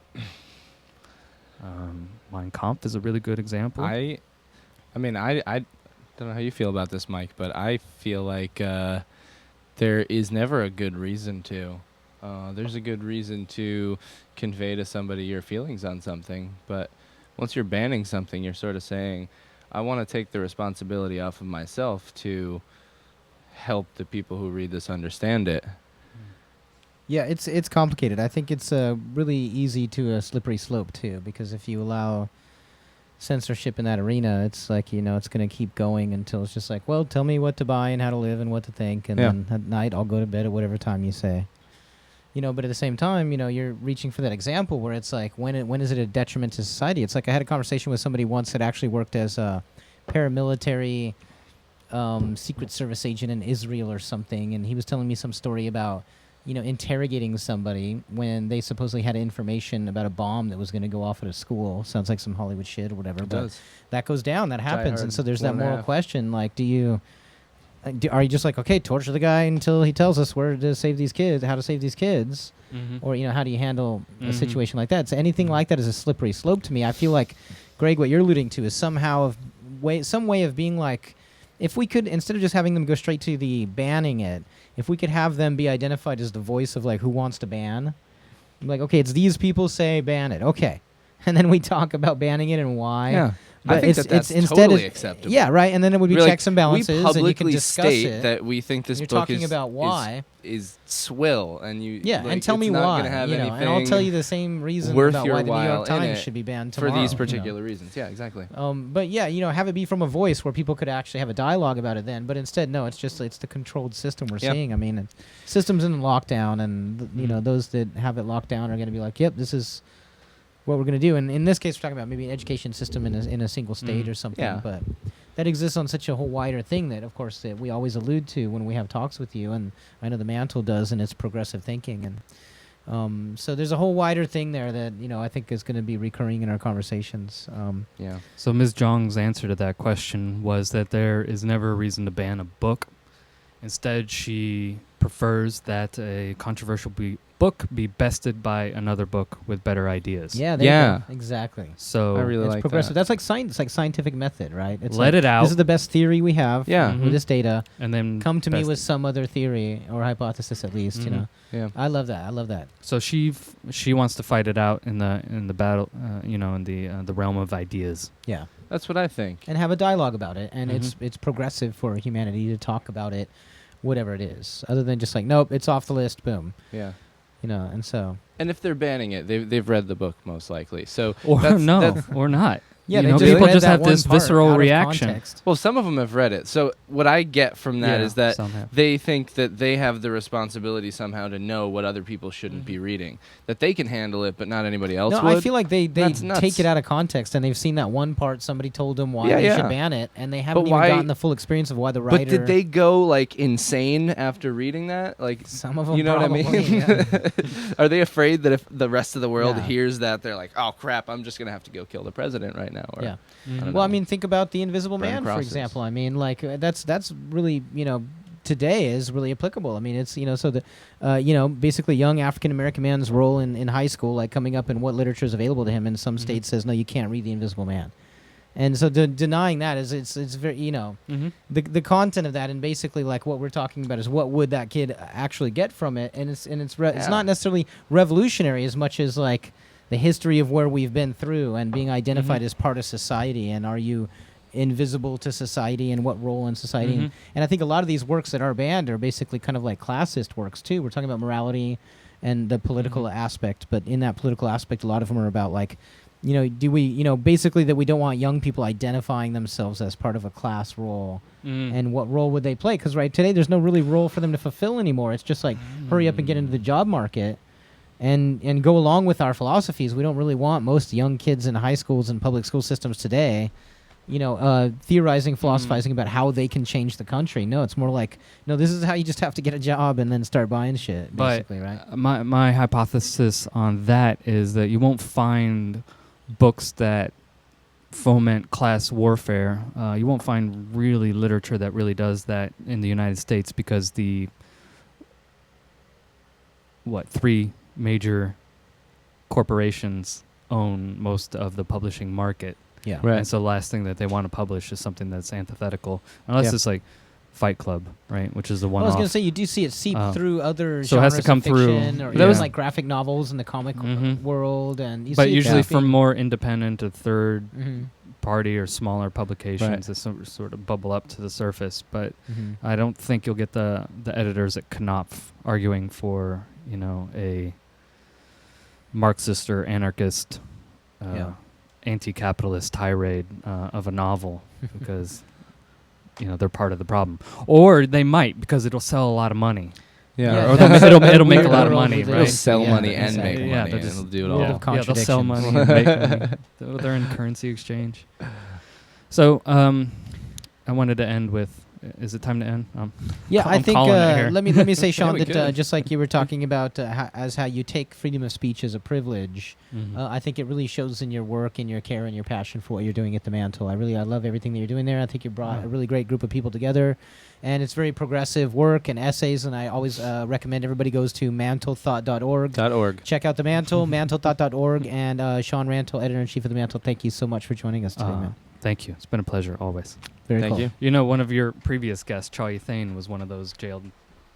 Mein Kampf is a really good example. I don't know how you feel about this, Mike, but I feel like there is never a good reason to. There's a good reason to convey to somebody your feelings on something, but once you're banning something, you're sort of saying, I want to take the responsibility off of myself to help the people who read this understand it. Yeah, it's complicated. I think it's really easy to a slippery slope too, because if you allow censorship in that arena, it's like it's going to keep going until it's just like, well, tell me what to buy and how to live and what to think, and then at night I'll go to bed at whatever time you say. But at the same time, you're reaching for that example where it's like, when is it a detriment to society? It's like I had a conversation with somebody once that actually worked as a paramilitary Secret Service agent in Israel or something, and he was telling me some story about, interrogating somebody when they supposedly had information about a bomb that was going to go off at a school. Sounds like some Hollywood shit or whatever, but that goes down, that happens, and so there's that moral question, like, do you are you just like, okay, torture the guy until he tells us where to save these kids, how to save these kids, or how do you handle a situation like that? So anything like that is a slippery slope to me. I feel like, Greg, what you're alluding to is somehow some way of being like, if we could, instead of just having them go straight to the banning it, if we could have them be identified as the voice of like who wants to ban, like, okay, it's these people say ban it, okay, and then we talk about banning it and why. Yeah. But I think that's totally acceptable. Yeah, right. And then it would be checks and balances, we and you can discuss state it. That we think this you're book talking about why is swill, and you and tell me why. And I'll tell you the same reason about why the New York Times should be banned tomorrow for these particular reasons. Yeah, exactly. But have it be from a voice where people could actually have a dialogue about it. Then, but instead, no, it's the controlled system we're seeing. I mean, systems in lockdown, and those that have it locked down are going to be like, yep, this is what we're going to do. And in this case, we're talking about maybe an education system in a single state or something. Yeah. But that exists on such a whole wider thing that, of course, that we always allude to when we have talks with you. And I know the Mantle does, and it's progressive thinking. And so there's a whole wider thing there that, I think is going to be recurring in our conversations. So Ms. Zhang's answer to that question was that there is never a reason to ban a book. Instead, she prefers that a controversial book be bested by another book with better ideas. Yeah, exactly. So I really it's like progressive. that. That's like science, like scientific method, right? It's let it out. This is the best theory we have. With this data, and then come to me with some other theory or hypothesis, at least. Yeah, I love that. So she wants to fight it out in the battle, in the realm of ideas. Yeah, that's what I think. And have a dialogue about it, and it's progressive for humanity to talk about it, whatever it is, other than just like, nope, it's off the list, boom. Yeah. And so. And if they're banning it, they've read the book most likely. So or or not. Yeah, people just have this visceral reaction. Well, some of them have read it. So what I get from that is that they think that they have the responsibility somehow to know what other people shouldn't be reading. That they can handle it, but not anybody else would. I feel like they take it out of context, and they've seen that one part somebody told them why they should ban it, and they haven't even gotten the full experience of why the writer... But did they go, like, insane after reading that? Like, some of them you know probably, what I mean? Yeah. Are they afraid that if the rest of the world hears that, they're like, oh, crap, I'm just going to have to go kill the president right now? Or, Well, I mean, think about The Invisible Man, for example. I mean, like, that's really, today is really applicable. I mean, it's, so the, basically young African-American man's role in high school, like coming up and what literature is available to him in some states says, no, you can't read The Invisible Man. And so denying that is, it's very, the content of that, and basically like what we're talking about is what would that kid actually get from it. And it's not necessarily revolutionary as much as like the history of where we've been through and being identified as part of society, and are you invisible to society and what role in society. And I think a lot of these works that are banned are basically kind of like classist works too. We're talking about morality and the political aspect, but in that political aspect, a lot of them are about like, do we, basically that we don't want young people identifying themselves as part of a class role, and what role would they play? Because today there's no really role for them to fulfill anymore. It's just like hurry up and get into the job market. And go along with our philosophies. We don't really want most young kids in high schools and public school systems today, theorizing, philosophizing about how they can change the country. No, it's more like, no, this is how you just have to get a job and then start buying shit, basically, right? My hypothesis on that is that you won't find books that foment class warfare. You won't find really literature that really does that in the United States, because the three major corporations own most of the publishing market. Yeah. Right. And so the last thing that they want to publish is something that's antithetical, unless it's like Fight Club, right? Which is the one. I was going to say, you do see it seep through other so genres it has to come of fiction, through, or even like graphic novels in the comic world, and you but see usually from more independent or third party or smaller publications that sort of bubble up to the surface. But I don't think you'll get the editors at Knopf arguing for a Marxist or anarchist anti-capitalist tirade of a novel, because they're part of the problem, or they might because it'll sell a lot of money. Yeah, or it'll make a lot of money, right? It'll sell money and make money. Yeah, It'll do it all. They'll sell money and make money. They're in currency exchange. So I wanted to end with Is it time to end? Yeah, I think let me say, Sean, Yeah, that just like you were talking about how you take freedom of speech as a privilege, I think it really shows in your work and your care and your passion for what you're doing at the Mantle. I love everything that you're doing there. I think you brought a really great group of people together, and it's very progressive work and essays. And I always recommend everybody goes to mantlethought.org. Check out the Mantle, mantlethought.org, and Sean Rantle, editor-in-chief of the Mantle. Thank you so much for joining us today, man. Thank you. It's been a pleasure always. Very Thank cool. you. You know, one of your previous guests, Choi Thane, was one of those jailed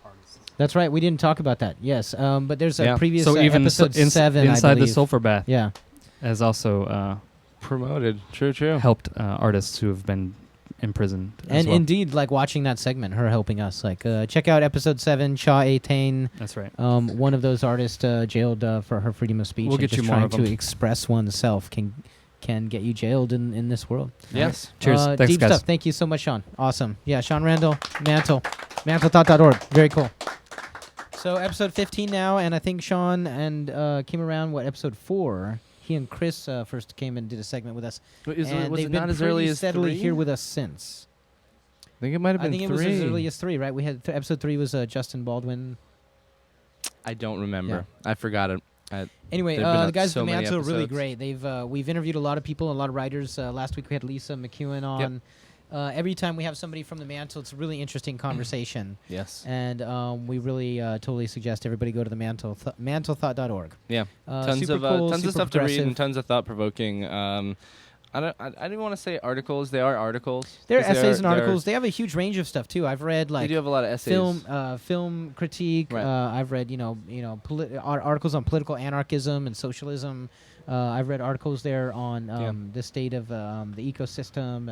artists. That's right. We didn't talk about that. Yes, but there's a previous so even episode 7, inside I the Sulphurbath, yeah, has also Promoted. True. helped artists who have been imprisoned. and well. indeed, like watching that segment, her helping us. Like, check out episode 7, Cha Tane. That's right. One of those artists jailed for her freedom of speech. We'll and get just you more trying of to 'em. express oneself can get you jailed in this world. Yes. Cheers. Thanks, deep guys. stuff. Thank you so much, Sean. Awesome. Yeah, Sean Randall, Mantle, mantlethought.org. Very cool. So episode 15 now, and I think Sean and came around, episode 4. He and Chris first came and did a segment with us. Was and it they've not been as early pretty as steadily 3? here with us since. I think it might have been 3. It was as early as 3, right? We had episode 3 was Justin Baldwin. I don't remember. I forgot it. Anyway, There've been the guys so at the many Mantle are really episodes. great. We've interviewed a lot of people, a lot of writers. Last week we had Lisa McEwen on. Every time we have somebody from the Mantle, it's a really interesting conversation. Yes. And we really totally suggest everybody go to the Mantle, mantlethought.org. Yeah. Tons super of cool, tons super of stuff to read progressive. and tons of thought provoking. I didn't want to say articles. They are articles. They're 'Cause essays and articles. They have a huge range of stuff too. I've read They like do have a lot of essays. film critique. Right. I've read articles on political anarchism and socialism. I've read articles there on the state of the ecosystem,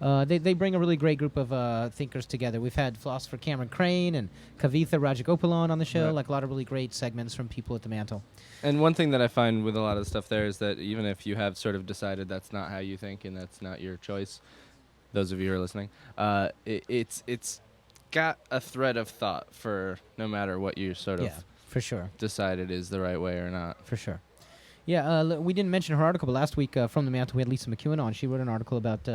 and they bring a really great group of thinkers together. We've had philosopher Cameron Crane and Kavitha Rajagopalan on the show. Right. Like a lot of really great segments from people at the Mantle. And one thing that I find with a lot of the stuff there is that even if you have sort of decided that's not how you think and that's not your choice, those of you who are listening, it's got a thread of thought for no matter what you sort of for sure decided is the right way or not. For sure. Yeah, we didn't mention her article, but last week from the Mantle we had Lisa McEwen on. She wrote an article about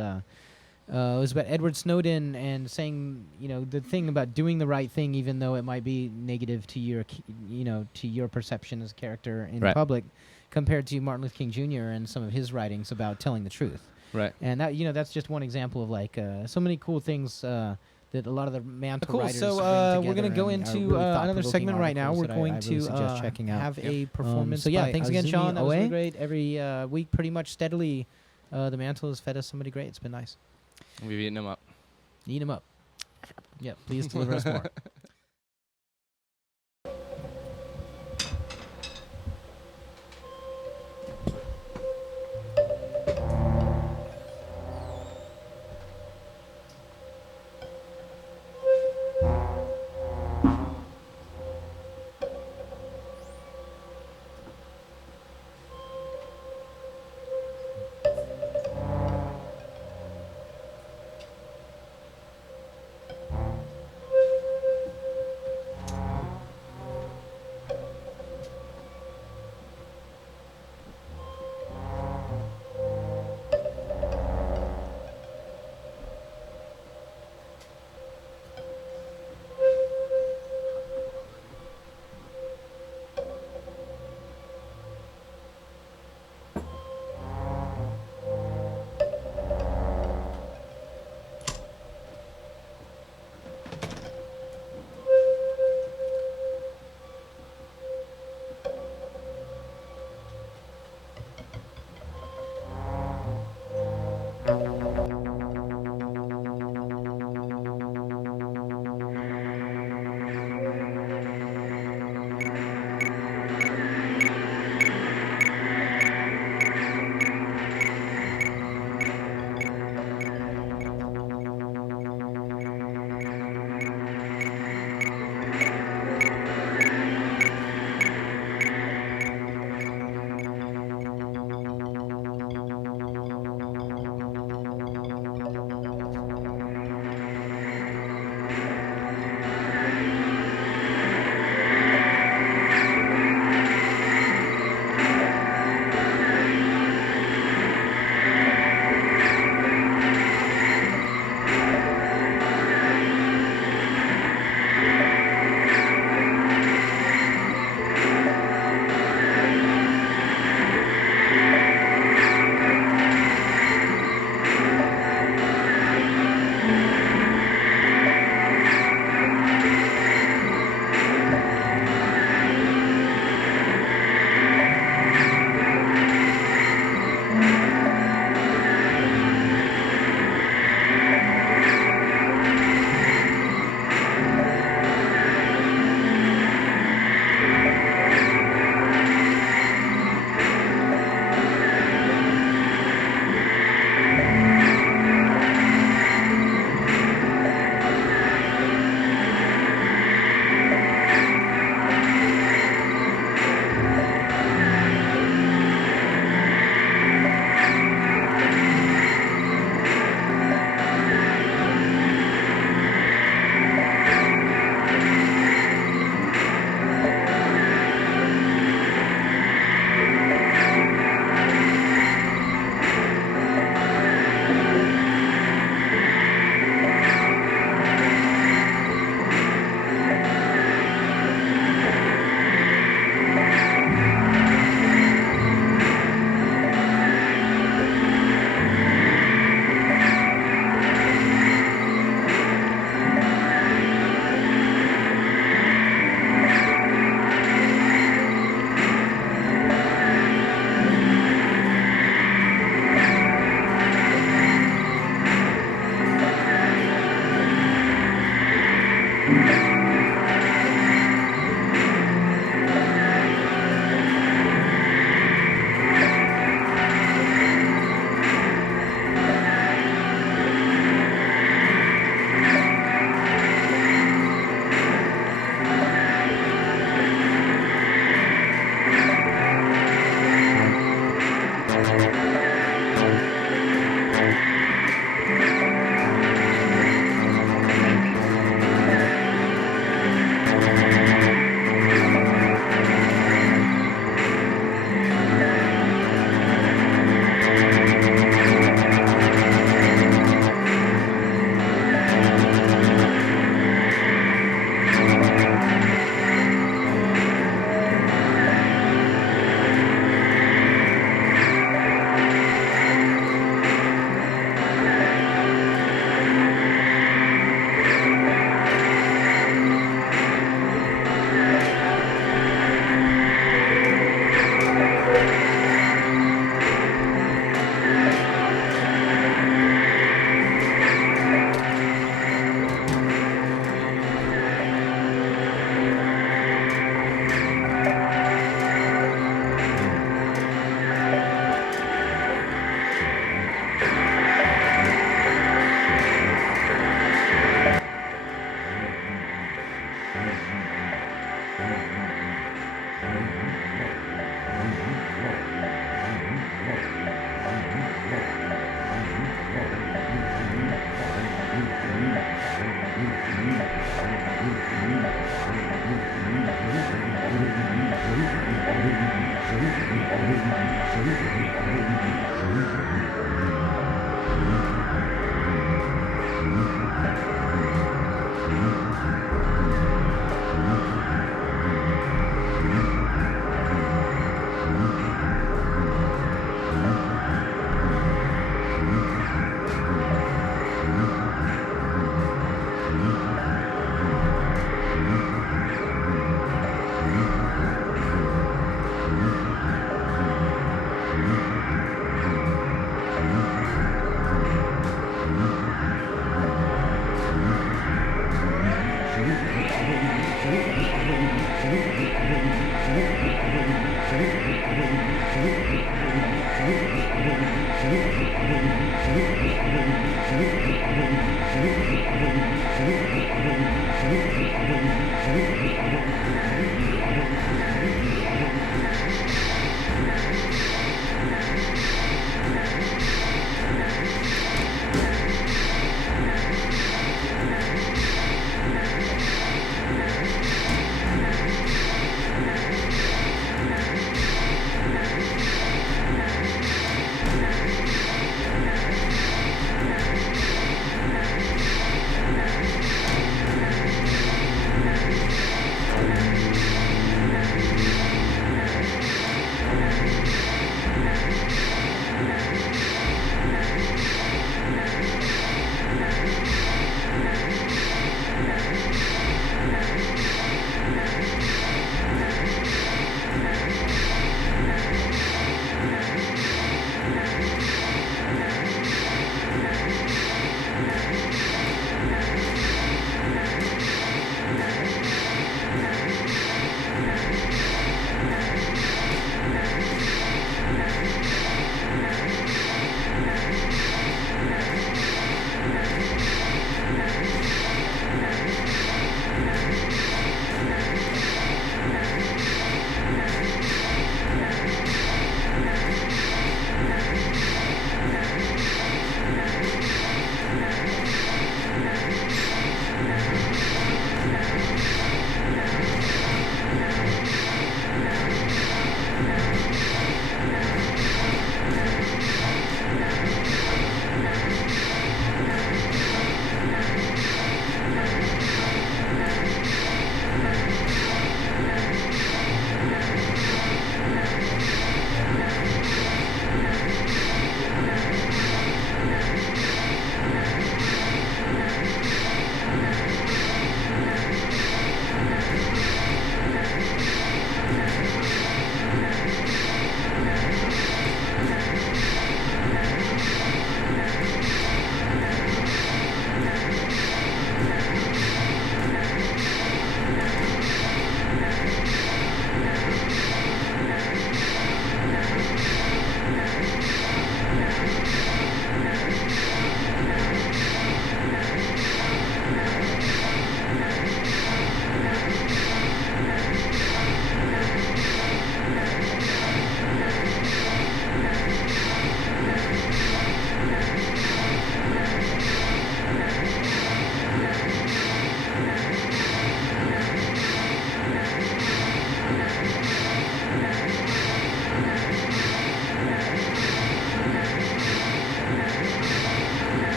it was about Edward Snowden and saying, the thing about doing the right thing, even though it might be negative to your, to your perception as a character in public, compared to Martin Luther King Jr. and some of his writings about telling the truth. Right. And that, that's just one example of like so many cool things that a lot of the Mantle writers So bring we're going to go together and into really another thought-provoking segment right now. articles We're that going I to really suggest checking out. have a performance. So yeah, by thanks again, Azumi Sean. That was really Oe. great. Every week, pretty much steadily, the Mantle has fed us somebody great. It's been nice. We've eaten them up. Eat them up. Yeah, please deliver us more.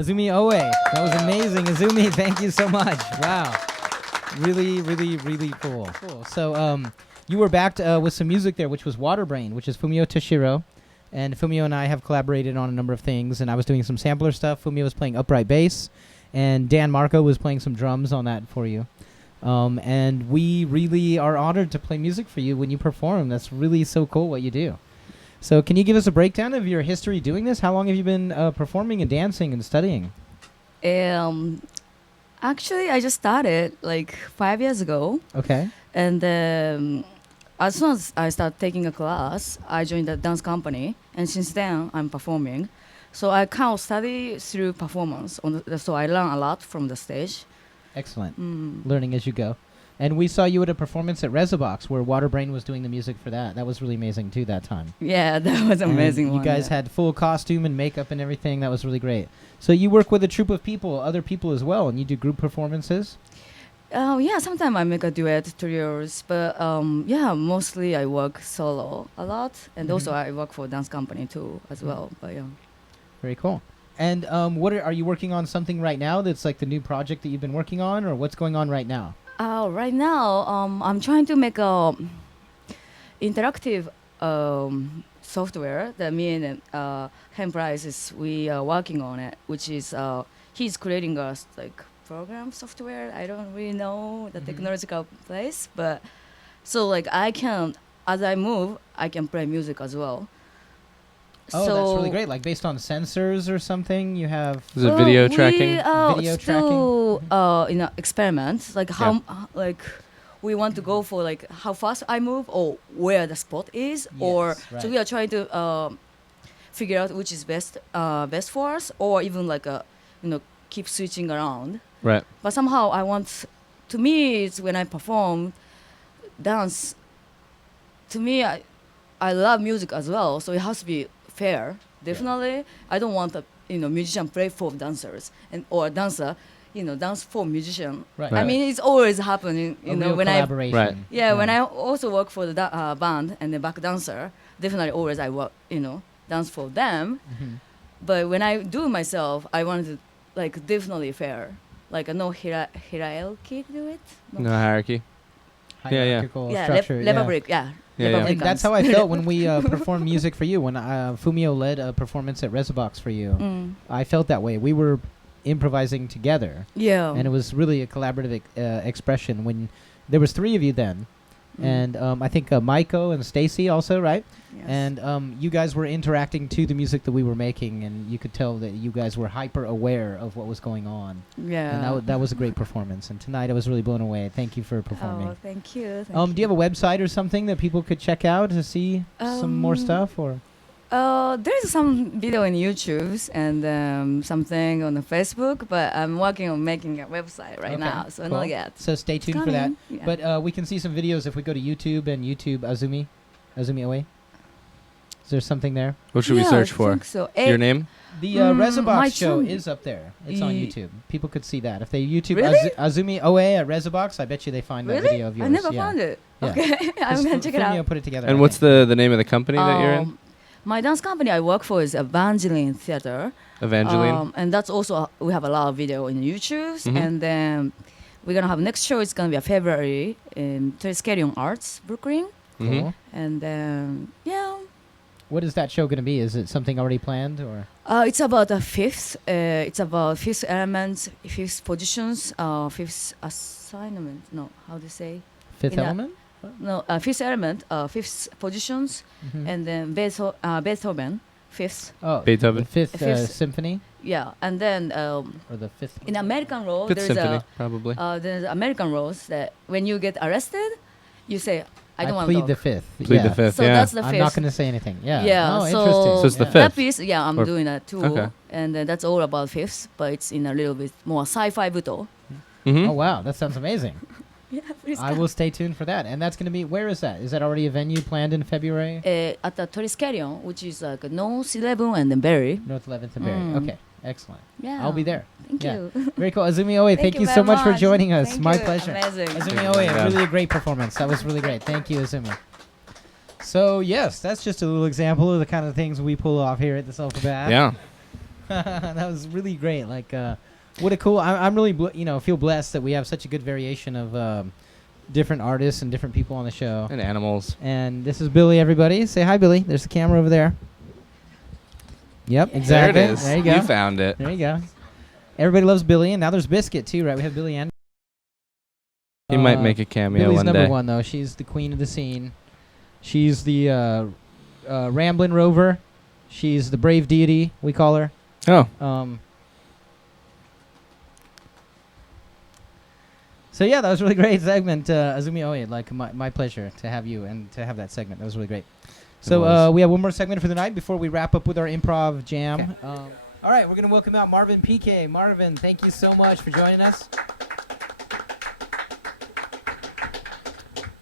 Azumi Oe. That was amazing. Azumi, thank you so much. Wow. Really, really, really cool. So you were backed with some music there, which was Waterbrain, which is Fumio Tashiro. And Fumio and I have collaborated on a number of things, and I was doing some sampler stuff. Fumio was playing upright bass, and Dan Marco was playing some drums on that for you. And we really are honored to play music for you when you perform. That's really so cool what you do. So can you give us a breakdown of your history doing this? How long have you been performing and dancing and studying? Actually, I just started like 5 years ago. Okay. And as soon as I started taking a class, I joined a dance company. And since then, I'm performing. So I kind of study through performance. So I learn a lot from the stage. Excellent. Learning as you go. And we saw you at a performance at Resobox where Waterbrain was doing the music for that. That was really amazing, too, that time. Yeah, that was amazing. And you guys had full costume and makeup and everything. That was really great. So you work with a troupe of people, other people as well, and you do group performances? Yeah, sometimes I make a duet, trios, but mostly I work solo a lot. And also I work for a dance company, too, as well. But yeah. Very cool. And what are you working on something right now that's like the new project that you've been working on, or what's going on right now? Right now, I'm trying to make a interactive software that me and Price we are working on it, which is he's creating a like program software. I don't really know the technological place, but so like I can, as I move, I can play music as well. Oh, so that's really great. Like based on sensors or something, you have... Is it video tracking? Video tracking? Experiments. Like how, like we want to go for like how fast I move or where the spot is. So we are trying to figure out which is best for us, or even like keep switching around. Right. But somehow I want, to me, it's when I perform dance, to me, I love music as well. So it has to be fair, definitely. Yeah. I don't want a musician play for dancers or a dancer, dance for musician. Right. I mean, it's always happening. When collaboration. When I also work for the band and the back dancer, definitely always I work, dance for them. But when I do it myself, I want to like definitely fair, like no hierarchy to it. No hierarchy. Hierarchical structure. Level break. Yeah. And that's how I felt when we performed music for you. When Fumio led a performance at Resobox for you, I felt that way. We were improvising together. Yeah. And it was really a collaborative expression. When there was 3 of you then, and I think Miho and Stacy also, right? Yes. And you guys were interacting to the music that we were making, and you could tell that you guys were hyper aware of what was going on. Yeah. And that was a great performance. And tonight I was really blown away. Thank you for performing. Oh, thank you. Do you have a website or something that people could check out to see some more stuff, or? There's some video on YouTube and something on the Facebook, but I'm working on making a website right now, so cool. not yet. So stay tuned for that. Yeah. But we can see some videos if we go to YouTube and YouTube Azumi Oe. Is there something there? What should we search for? I think so. Your name? The Resobox show is up there. It's on YouTube. People could see that. If they YouTube Azumi Oe at Resobox, I bet you they find that video of yours. I never found it. Yeah. Okay, I'm going to check it out. Put it together. And what's the name of the company that you're in? My dance company I work for is Evangeline Theater. Evangeline? And that's also, we have a lot of video in YouTube. And then we're going to have next show. It's going to be February in Triskelion Arts, Brooklyn. Cool. And then, What is that show going to be? Is it something already planned, or? It's about a fifth. It's about fifth elements, fifth positions, fifth assignment. No, how do you say? Fifth element? No, fifth element, fifth positions, and then Beethoven, fifth. Oh, Beethoven. The fifth symphony? Yeah, and then or the fifth. in American role, Fifth there's symphony, probably. There's American roles that when you get arrested, you say, I don't want to plead talk. the fifth. Plead the fifth, So that's the fifth. I'm not going to say anything. Yeah. Yeah. Oh, so interesting. So it's the fifth. That piece, I'm Or doing that too. Okay. And that's all about fifths, but it's in a little bit more sci-fi Butoh. Oh, wow. That sounds amazing. Yeah, please I will stay tuned for that. And that's going to be, where is that? Is that already a venue planned in February? At the Triskelion, which is like North 11 and then Berry. North 11th and Berry. Okay. Excellent. Yeah. I'll be there. Thank you. Very cool. Azumi Oe, thank you so very much for joining us. Thank My you. pleasure. Amazing. Azumi Oe, really a great performance. That was really great. Thank you, Azumi. So, yes, that's just a little example of the kind of things we pull off here at the Sulphurbath. Yeah. That was really great. Like, what a cool. I'm really feel blessed that we have such a good variation of different artists and different people on the show and animals. And this is Billy. Everybody, say hi, Billy. There's the camera over there. Yep, exactly. There it is. There you go. You found it. There you go. Everybody loves Billy, and now there's Biscuit too, right? We have Billy and. He might make a cameo Billy's one day. number one though. She's the queen of the scene. She's the Ramblin' Rover. She's the brave deity, we call her. Oh. So yeah, that was a really great segment, Azumi Oe. Like my pleasure to have you and to have that segment. That was really great. So we have one more segment for the night before we wrap up with our improv jam. Okay. All right, we're gonna welcome out Marvin Pique. Marvin, thank you so much for joining us.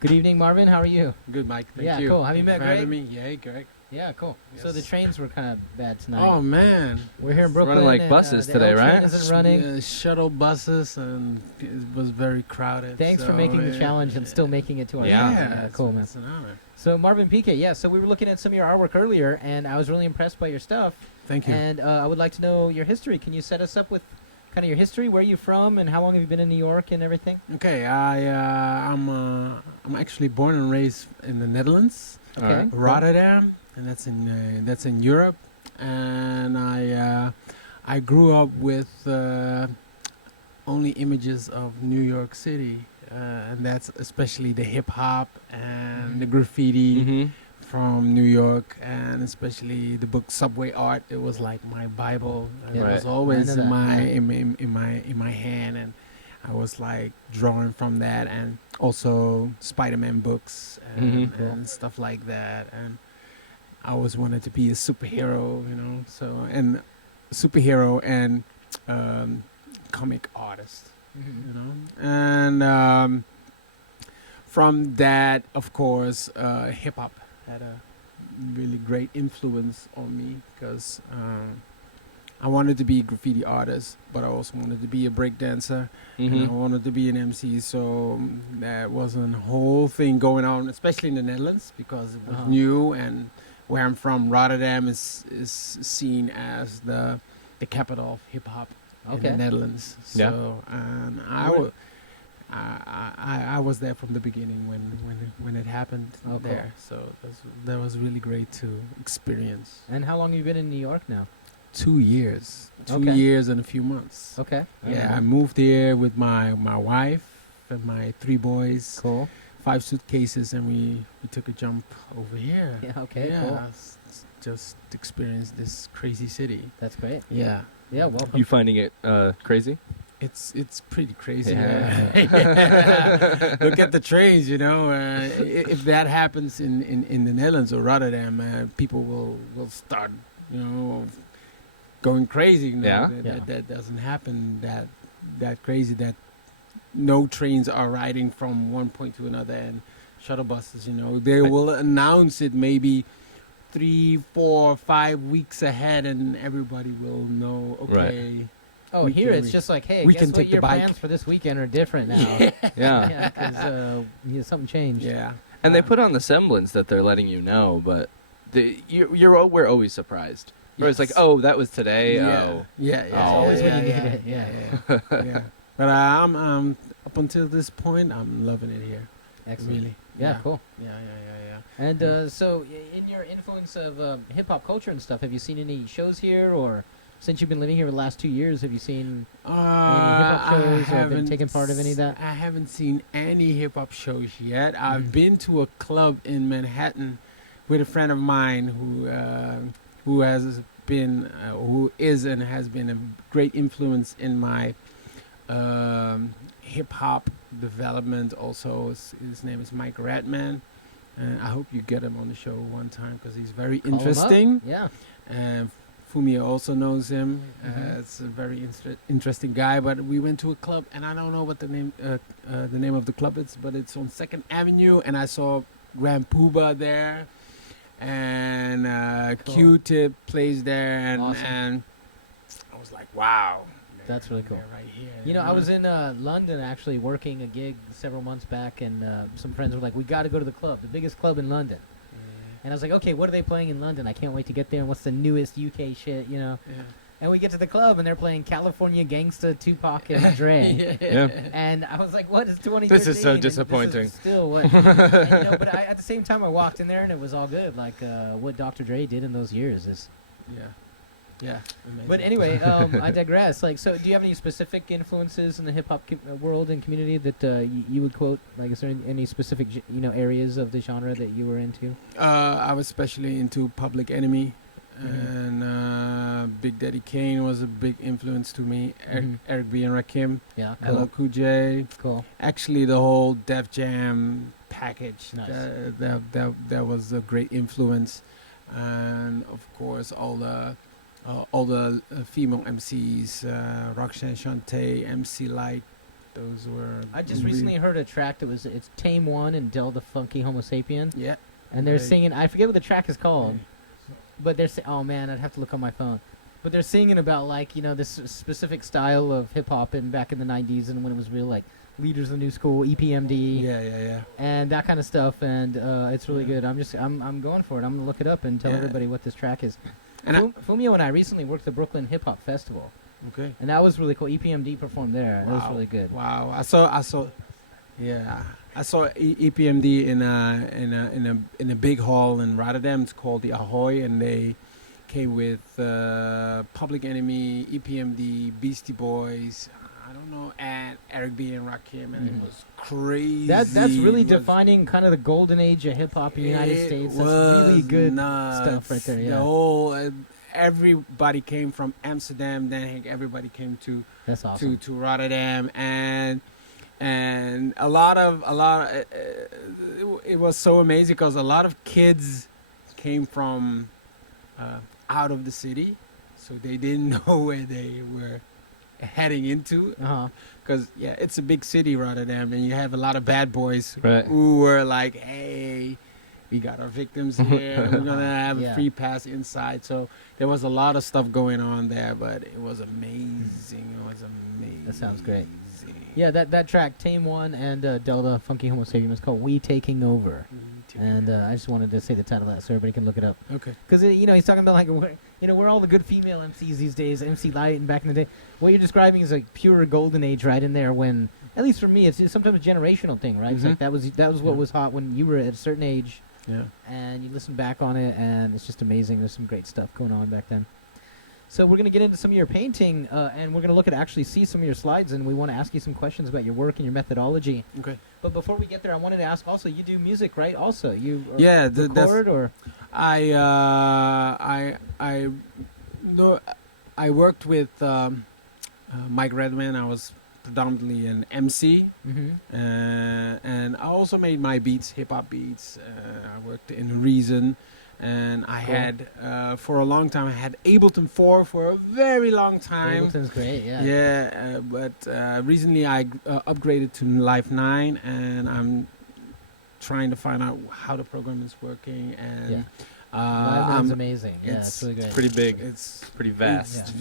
Good evening, Marvin. How are you? Good, Mike. Thank you. Yeah, cool. Have you met Greg? Me. Yeah, Greg. Yeah, cool. Yes. So the trains were kind of bad tonight. Oh man, we're here in Brooklyn. Running like buses today, right? Isn't running. Shuttle buses, and it was very crowded. Thanks for making the challenge and still making it to our show. Yeah, cool, man. It's an honor. So Marvin Pique, yeah. So we were looking at some of your artwork earlier, and I was really impressed by your stuff. Thank you. And I would like to know your history. Can you set us up with kind of your history? Where are you from, and how long have you been in New York and everything? Okay, I'm actually born and raised in the Netherlands, okay, Rotterdam, and that's in Europe. And I grew up with only images of New York City, and that's especially the hip hop and the graffiti. From New York, and especially the book Subway Art. It was like my Bible. It was always in my hand, and I was like drawing from that, and also Spider-Man books and stuff like that. And I always wanted to be a superhero, So and superhero and comic artist, And from that, of course, hip hop had a really great influence on me because I wanted to be a graffiti artist, but I also wanted to be a break dancer, and I wanted to be an MC. So that was a whole thing going on, especially in the Netherlands, because it was new, and where I'm from, Rotterdam is seen as the capital of hip hop in the Netherlands. So and I was there from the beginning when it happened there. So that was really great to experience. And how long have you been in New York now? 2 years. 2 years and a few months. Okay. Yeah, I moved here with my wife and my 3 boys. Cool. 5 suitcases, and we took a jump over here. Yeah, okay, cool. Just experience this crazy city. That's great. Yeah. Yeah, welcome. You finding it crazy? It's pretty crazy. Yeah. Look at the trains, if that happens in the Netherlands or Rotterdam, people will start, going crazy. That doesn't happen that crazy, that no trains are riding from one point to another, and shuttle buses, they will announce it maybe 3, 4, 5 weeks ahead, and everybody will know, okay. Right. Oh, here it's just like, hey, guess what, your plans for this weekend are different now. Yeah. Because something changed. Yeah. And they put on the semblance that they're letting you know, but we're always surprised. Where it's like, oh, that was today. Yeah. It's always when you need it. Yeah. But up until this point, I'm loving it here. Excellent. Really. Yeah, cool. Yeah. And so, in your influence of hip hop culture and stuff, have you seen any shows here, or since you've been living here for the last 2 years, have you seen any hip hop shows or been taking part of any of that? I haven't seen any hip hop shows yet. I've been to a club in Manhattan with a friend of mine who is and has been a great influence in my hip hop development. Also, his name is Mike Ratman. I hope you get him on the show one time because he's very interesting. Yeah. Fumio also knows him. It's a very interesting guy. But we went to a club, and I don't know what the name of the club is, but it's on 2nd Avenue, and I saw Grand Puba there, and cool. Q-Tip plays there, and awesome. and I was like, wow. That's really cool. Right here. I was in London actually working a gig several months back, and some friends were like, we got to go to the club, the biggest club in London. And I was like, okay, what are they playing in London? I can't wait to get there. And what's the newest UK shit, Yeah. And we get to the club, and they're playing California Gangsta, Tupac, and Dre. And I was like, what is 2013? This is so disappointing. This is still what? But at the same time, I walked in there, and it was all good. Like, what Dr. Dre did in those years is... Yeah. Amazing. But anyway, I digress. Like, so do you have any specific influences in the hip-hop world and community that you would quote? Like, is there any specific, areas of the genre that you were into? I was especially into Public Enemy. And Big Daddy Kane was a big influence to me. Eric B. and Rakim. Yeah, cool. LL Cool J. Cool. Actually, the whole Def Jam package. Nice. That was a great influence. And of course, all the female MCs, Roxanne Shante, MC Light. Those were. I just recently heard a track that it's Tame One and Del the Funky Homo Sapien. Yeah. And they're singing. I forget what the track is called. But they're oh man, I'd have to look on my phone. But they're singing about this specific style of hip hop and back in the '90s and when it was real leaders of the new school, EPMD, and that kind of stuff. And it's really good. I'm going for it. I'm gonna look it up and tell everybody what this track is. And Fumio and I recently worked at the Brooklyn Hip Hop Festival. Okay. And that was really cool. EPMD performed there. Wow. That was really good. Wow. I saw EPMD in a big hall in Rotterdam. It's called the Ahoy, and they came with Public Enemy, EPMD, Beastie Boys, I don't know, and Eric B. and Rakim, and it was crazy. That's really defining kind of the golden age of hip hop in the United States. That's really good stuff right there. Yeah. The whole everybody came from Amsterdam. Then everybody came to that's awesome. to Rotterdam and a lot of it was so amazing because a lot of kids came from out of the city, so they didn't know where they were heading into. Because it's a big city, Rotterdam, and you have a lot of bad boys who were like, hey, we got our victims here, we're gonna have a free pass inside. So there was a lot of stuff going on there, but it was amazing. That sounds great. Yeah, that track, Tame One and Delta Funky Homo Sapien, is called We Taking Over. And I just wanted to say the title of that so everybody can look it up. Okay. Because, he's talking about, we're all the good female MCs these days, MC Light and back in the day. What you're describing is, pure golden age right in there when, at least for me, it's sometimes a generational thing, right? It's like that was what was hot when you were at a certain age. Yeah. And you listen back on it, and it's just amazing. There's some great stuff going on back then. So we're going to get into some of your painting, and we're going to look at actually see some of your slides, and we want to ask you some questions about your work and your methodology. Okay. But before we get there, I wanted to ask also, you do music, right? Also, you record or? I worked with Mike Redman. I was predominantly an MC, and I also made my beats, hip hop beats. I worked in Reason. And I had, for a long time, I had Ableton 4 for a very long time. Ableton's great, yeah. Yeah, but recently I upgraded to Live 9, and I'm trying to find out how the program is working. And Live 9's amazing. Yeah, it's really great. It's pretty big. It's pretty vast.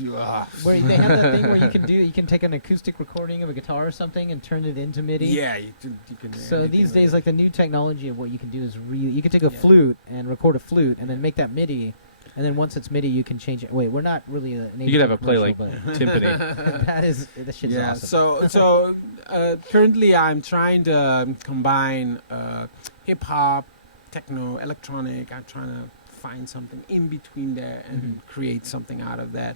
Where they have that thing where you can take an acoustic recording of a guitar or something and turn it into MIDI. Yeah, you can. So these days, the new technology of what you can do is you can take a flute and record a flute and then make that MIDI, and then once it's MIDI, you can change it. Wait, we're not really an you could have a play like timpani. That shit's awesome. So currently I'm trying to combine hip hop, techno, electronic. I'm trying to find something in between there and create something out of that.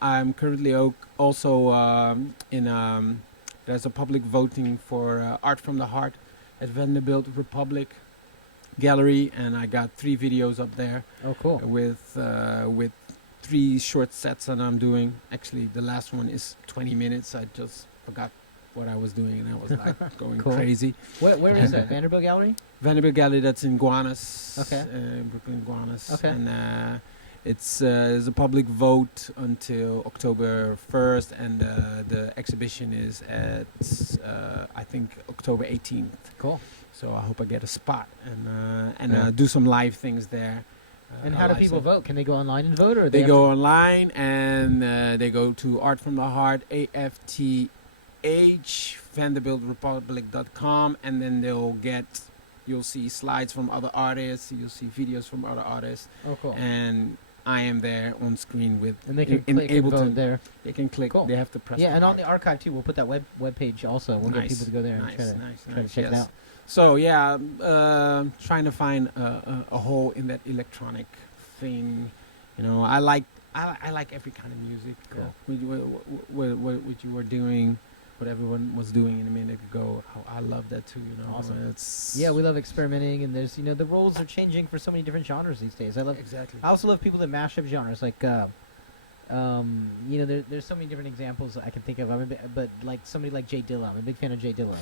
I'm currently also there's a public voting for Art from the Heart at Vanderbilt Republic Gallery, and I got 3 videos up there. Oh, cool. With 3 short sets that I'm doing. Actually, the last one is 20 minutes. I just forgot what I was doing, and I was like going crazy. Where is that? Vanderbilt Gallery? Vanderbilt Gallery, that's in Guanas. Okay. Brooklyn, Guanas. Okay. And it's a public vote until October 1st, and the exhibition is at, I think, October 18th. Cool. So I hope I get a spot and do some live things there. And how do people vote? Can they go online and vote? Or they go online, and they go to Art from the Heart, AFT vanderbiltrepublic.com, and then you'll see slides from other artists, you'll see videos from other artists. Oh, cool. And I am there on screen with, And they can in click able and to vote there. They can click. Cool. They have to press. Yeah, the and on heart. the archive too, we'll put that web page also. We'll get people to go there and try to check it out. So yeah, trying to find a hole in that electronic thing. You know, I like every kind of music. Cool. What you were doing, what everyone was doing in a minute ago. I love that too. You know, Awesome. It's We love experimenting, and there's the roles are changing for so many different genres these days. I also love people that mash up genres, like there's so many different examples I can think of. But like somebody like Jay Dilla, I'm a big fan of Jay Dilla,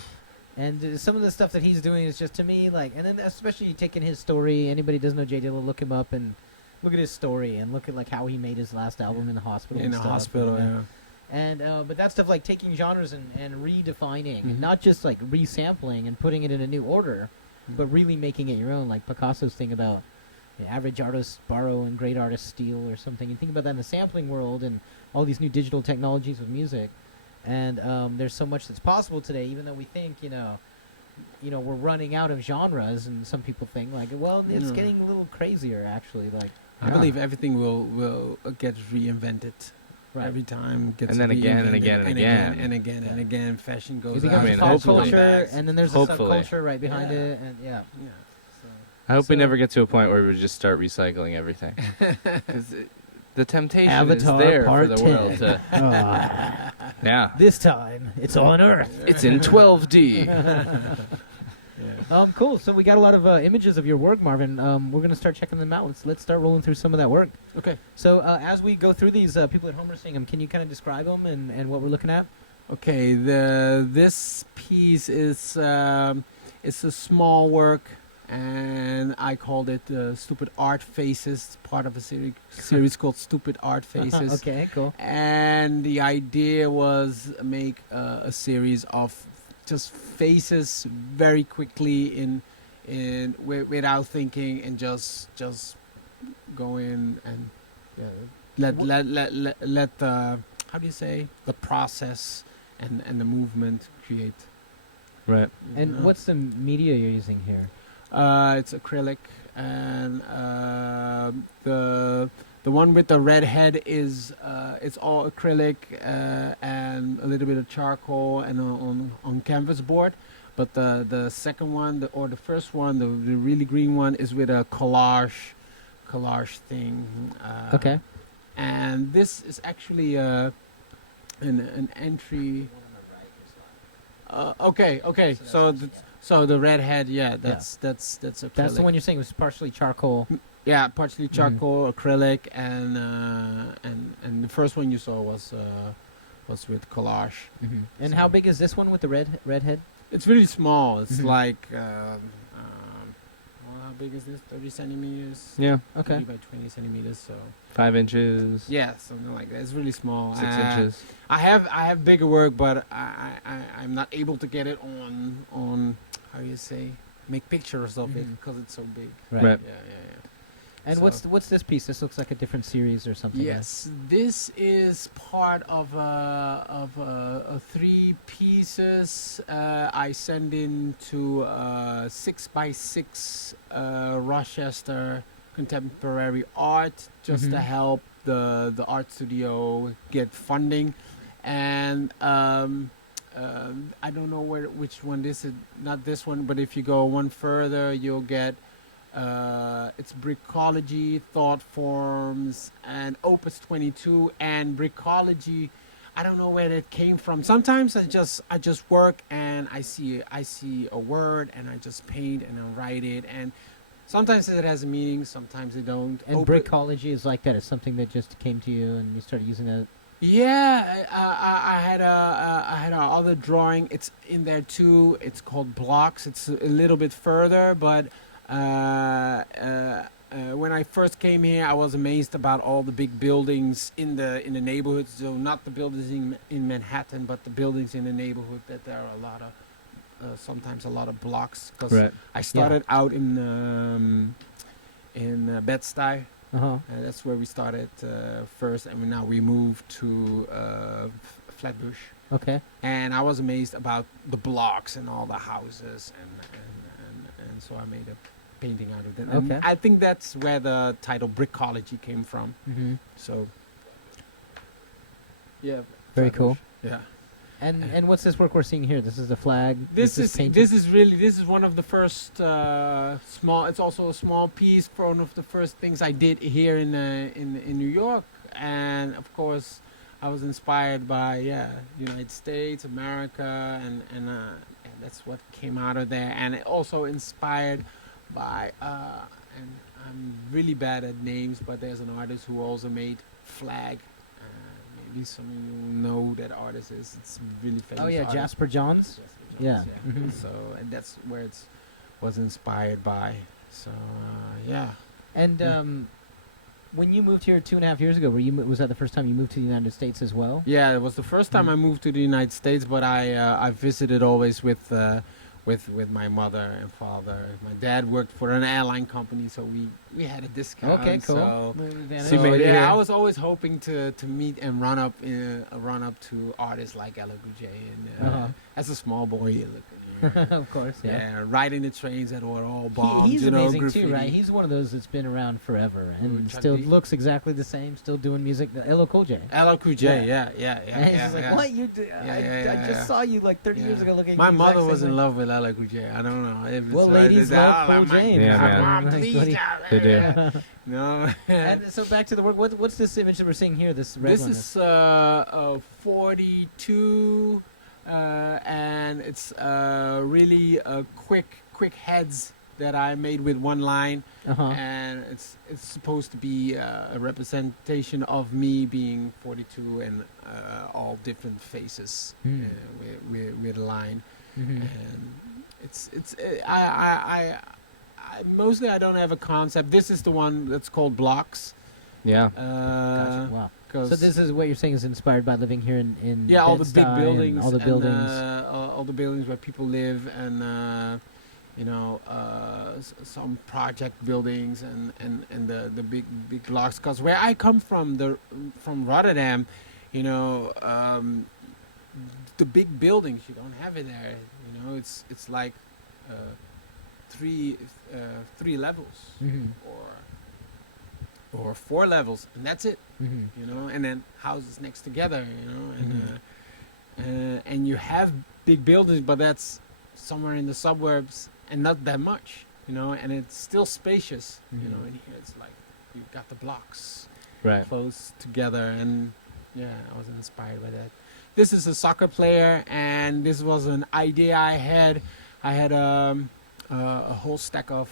and some of the stuff that he's doing is just to me like, and then especially taking his story. Anybody doesn't know Jay Dilla, look him up and look at his story and look at like how he made his last album in the hospital. In the hospital, yeah. And but that stuff like taking genres and redefining, and Mhm. not just like resampling and putting it in a new order, but really making it your own. Like Picasso's thing about the average artists borrow and great artists steal or something. You think about that in the sampling world and all these new digital technologies with music. And there's so much that's possible today, even though we think we're running out of genres, and some people think like, well, it's getting a little crazier actually. Like I believe everything will get reinvented. Right. Every time gets And then again and reinvented again and again. and again. Fashion goes it out. becomes pop hopefully. culture, and then there's a Hopefully. subculture right behind Yeah. it, and Yeah. I hope we So- never get to a point where we just start recycling everything. 'Cause the temptation Avatar is there Part for the 10. world to. Yeah. This time, it's on Earth. It's in 12D. Cool. So we got a lot of images of your work, Marvin. We're gonna start checking them out. Let's start rolling through some of that work. Okay. So as we go through these, people at home are seeing them. Can you kind of describe them and what we're looking at? Okay. This piece is it's a small work, and I called it Stupid Art Faces. It's part of a series called Stupid Art Faces. Okay. Cool. And the idea was make a series of just faces very quickly without thinking, and just go in and let the, how do you say, the process and the movement create. Right. And what's the media you're using here? It's acrylic, and the one with the red head is it's all acrylic and a little bit of charcoal and on canvas board. But the second one, the first one, the really green one, is with a collage thing. Okay. And this is actually an entry. Okay. So the red head, that's acrylic. That's the one you're saying was partially charcoal. Yeah, partially charcoal, acrylic, and the first one you saw was with collage. Mm-hmm. And So- how big is this one with the red head? It's really small. It's Mhm. like how big is this? 30 centimeters. Yeah. 30 by 20 centimeters. So 5 inches. yeah, something like that. It's really small. 6 inches. I have bigger work, but I'm not able to get it on how do you say, make pictures of it Mhm. because it's so big. Right. Yeah. And So- what's this piece? This looks like a different series or something. Yes, this is part of 3 pieces I send in to 6x6 Rochester Contemporary Art just to Mhm. help the art studio get funding, and I don't know which one this is. Not this one, but if you go one further, you'll get. It's Brickology, Thought Forms, and Opus 22. And Brickology, I don't know where that came from. Sometimes I just work and I see a word and I just paint and I write it, and sometimes it has a meaning, sometimes it don't. And Brickology is like that. It's something that just came to you and you started using it. Yeah, I had a other drawing. It's in there too. It's called Blocks. It's a little bit further, but when I first came here, I was amazed about all the big buildings in the neighborhood. So not the buildings in Manhattan, but the buildings in the neighborhood. That there are a lot of sometimes a lot of blocks. Because Right. I started out in Bed-Stuy. Uh-huh. That's where we started first, and now we moved to Flatbush. Okay. And I was amazed about the blocks and all the houses, and so I made painting out of that. And I think that's where the title Brickology came from. So, yeah. Very cool. Yeah. And what's this work we're seeing here? This is the flag. This is one of the first small. It's also a small piece. One of the first things I did here in New York, and of course, I was inspired by United States, America, and that's what came out of there. And it also inspired by and I'm really bad at names, but there's an artist who also made Flag. Maybe some of you know that artist is. It's really famous. Oh yeah, artist. Jasper Johns. Yeah. So and that's where it was inspired by. So yeah. And when you moved here 2.5 years ago, was that the first time you moved to the United States as well? Yeah, it was the first time I moved to the United States, but I visited always with my mother and father. My dad worked for an airline company, so we had a discount. Okay, cool. I was always hoping to meet and run up to artists like Ella and as a small boy. Of course, yeah. Riding the trains that were all bombed. He's amazing graffiti. too, right? He's one of those that's been around forever and still looks exactly the same, still doing music. LL Cool J. LL Cool J, yeah. And he's just like, what you do? I just saw you like 30 years ago looking. My mother was in love with LL Cool J. I don't know. If well, ladies love Cool J. Yeah, please. They do. No. And so back to the work. What's this image that we're seeing here? This red one. This is 42. And it's really quick heads that I made with one line, and it's supposed to be a representation of me being 42 and all different faces with a line, and I mostly I don't have a concept. This is the one that's called Blocks. Yeah. Gotcha. Wow. So this is what you're saying is inspired by living here in all the big buildings, all the buildings, all the buildings where people live, and some project buildings and the big blocks. Because where I come from, from Rotterdam, the big buildings you don't have it there. It's like three levels or 4 levels, and that's it. And then houses next together, and you have big buildings, but that's somewhere in the suburbs and not that much, and it's still spacious, and here it's like you've got the blocks close together, and I was inspired by that. This is a soccer player, and this was an idea I had. I had a whole stack of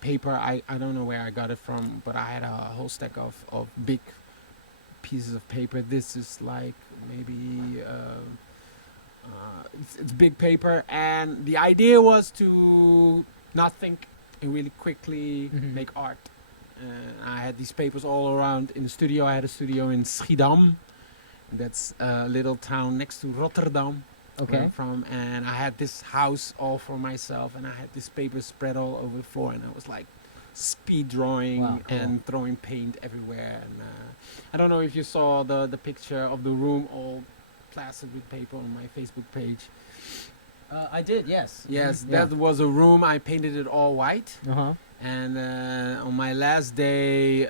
paper. I don't know where I got it from, but I had a whole stack of big pieces of paper. This is like maybe it's big paper, and the idea was to not think and really quickly make art. I had these papers all around in the studio. I had a studio in Schiedam. That's a little town next to Rotterdam. Where I'm from, and I had this house all for myself, and I had this paper spread all over the floor, and I was like speed drawing and throwing paint everywhere. And I don't know if you saw the picture of the room all plastered with paper on my Facebook page. I did, yes. Yes, that was a room. I painted it all white. And on my last day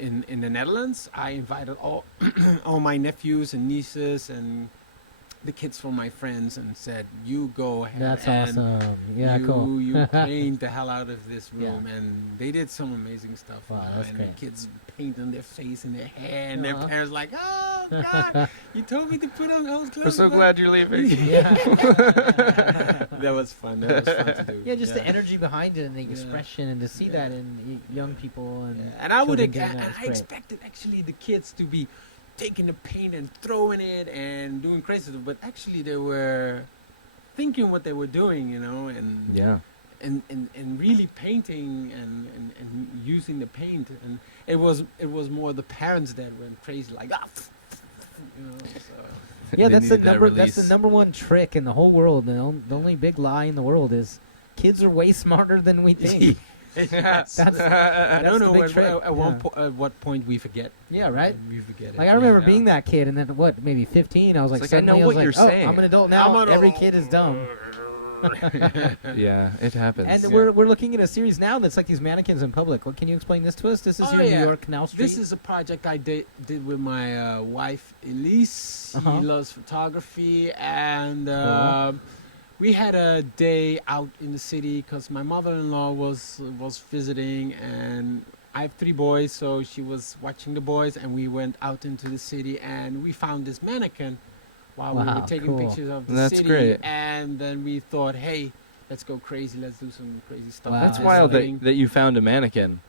in the Netherlands, I invited all all my nephews and nieces and the kids from my friends and said, you go ahead. That's awesome. Yeah, cool. You paint the hell out of this room. And they did some amazing stuff. Wow, that's great. The kids painting their face and their hair, and their parents like, oh God, you told me to put on those clothes. We're so glad you're leaving. That was fun. That was fun to do. Yeah, just the energy behind it and the expression, and to see that in young people. And I would I expected actually the kids to be taking the paint and throwing it and doing crazy stuff, but actually they were thinking what they were doing, and really painting and using the paint, and it was more the parents that went crazy, like so. Yeah, that's the number one trick in the whole world. The only big lie in the world is kids are way smarter than we think. That's I don't know at what point we forget. Yeah, right. We forget it. Like I remember being that kid, and then maybe 15. I was like, I know what you're saying. I'm an adult now. Every kid is dumb. Yeah, it happens. And we're looking at a series now that's like these mannequins in public. What, can you explain this to us? This is here in New York, Canal Street. This is a project I did with my wife, Elise. He loves photography, and we had a day out in the city because my mother-in-law was visiting, and I have 3 boys, so she was watching the boys, and we went out into the city, and we found this mannequin while we were taking pictures of the city. Great. And then we thought, hey, let's go crazy. Let's do some crazy stuff. Wow. That's wild that you found a mannequin,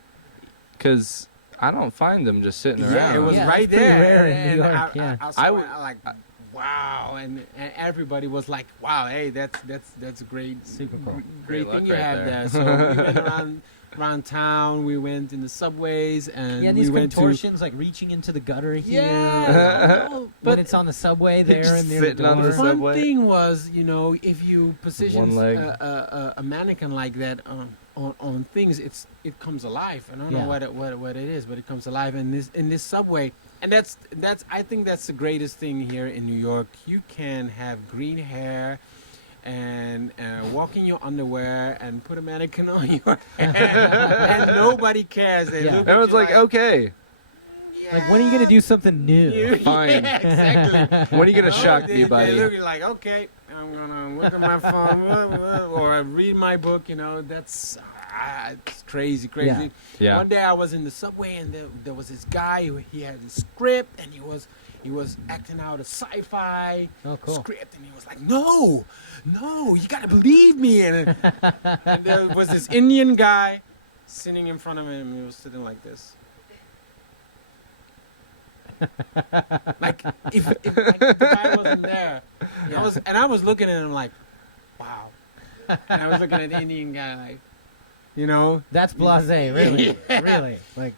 because I don't find them just sitting around. Yeah, it was right it's pretty there. rare in and New York, yeah. I saw it, like, wow, and everybody was like, wow, hey, that's a great, super cool. great Great thing you luck right have there. there. So we went around town. We went in the subways, and Yeah, we these went contortions, like reaching into the gutter here. Yeah, when but it's on the subway there and near the sitting on door. the the fun subway. thing was, you know, if you position One leg. a mannequin like that on things, it comes alive. I don't know what it is, but it comes alive in this subway. And that's I think that's the greatest thing here in New York. You can have green hair and walk in your underwear and put a mannequin on your head, and nobody cares. They look at Everyone's you like, okay, Like, when are you going to do something new? fine. Yeah, exactly. When are you gonna shock me, buddy? They look like, okay, I'm gonna look at my phone or I read my book. You know, that's it's crazy. Yeah. One day I was in the subway and there was this guy who he had a script and he was acting out a sci-fi script, and he was like, no, you gotta believe me. And there was this Indian guy sitting in front of him, and he was sitting like this. Like if the guy wasn't there, I was looking at him like, wow, and I was looking at the Indian guy like, you know, That's blasé, really. Really. Like,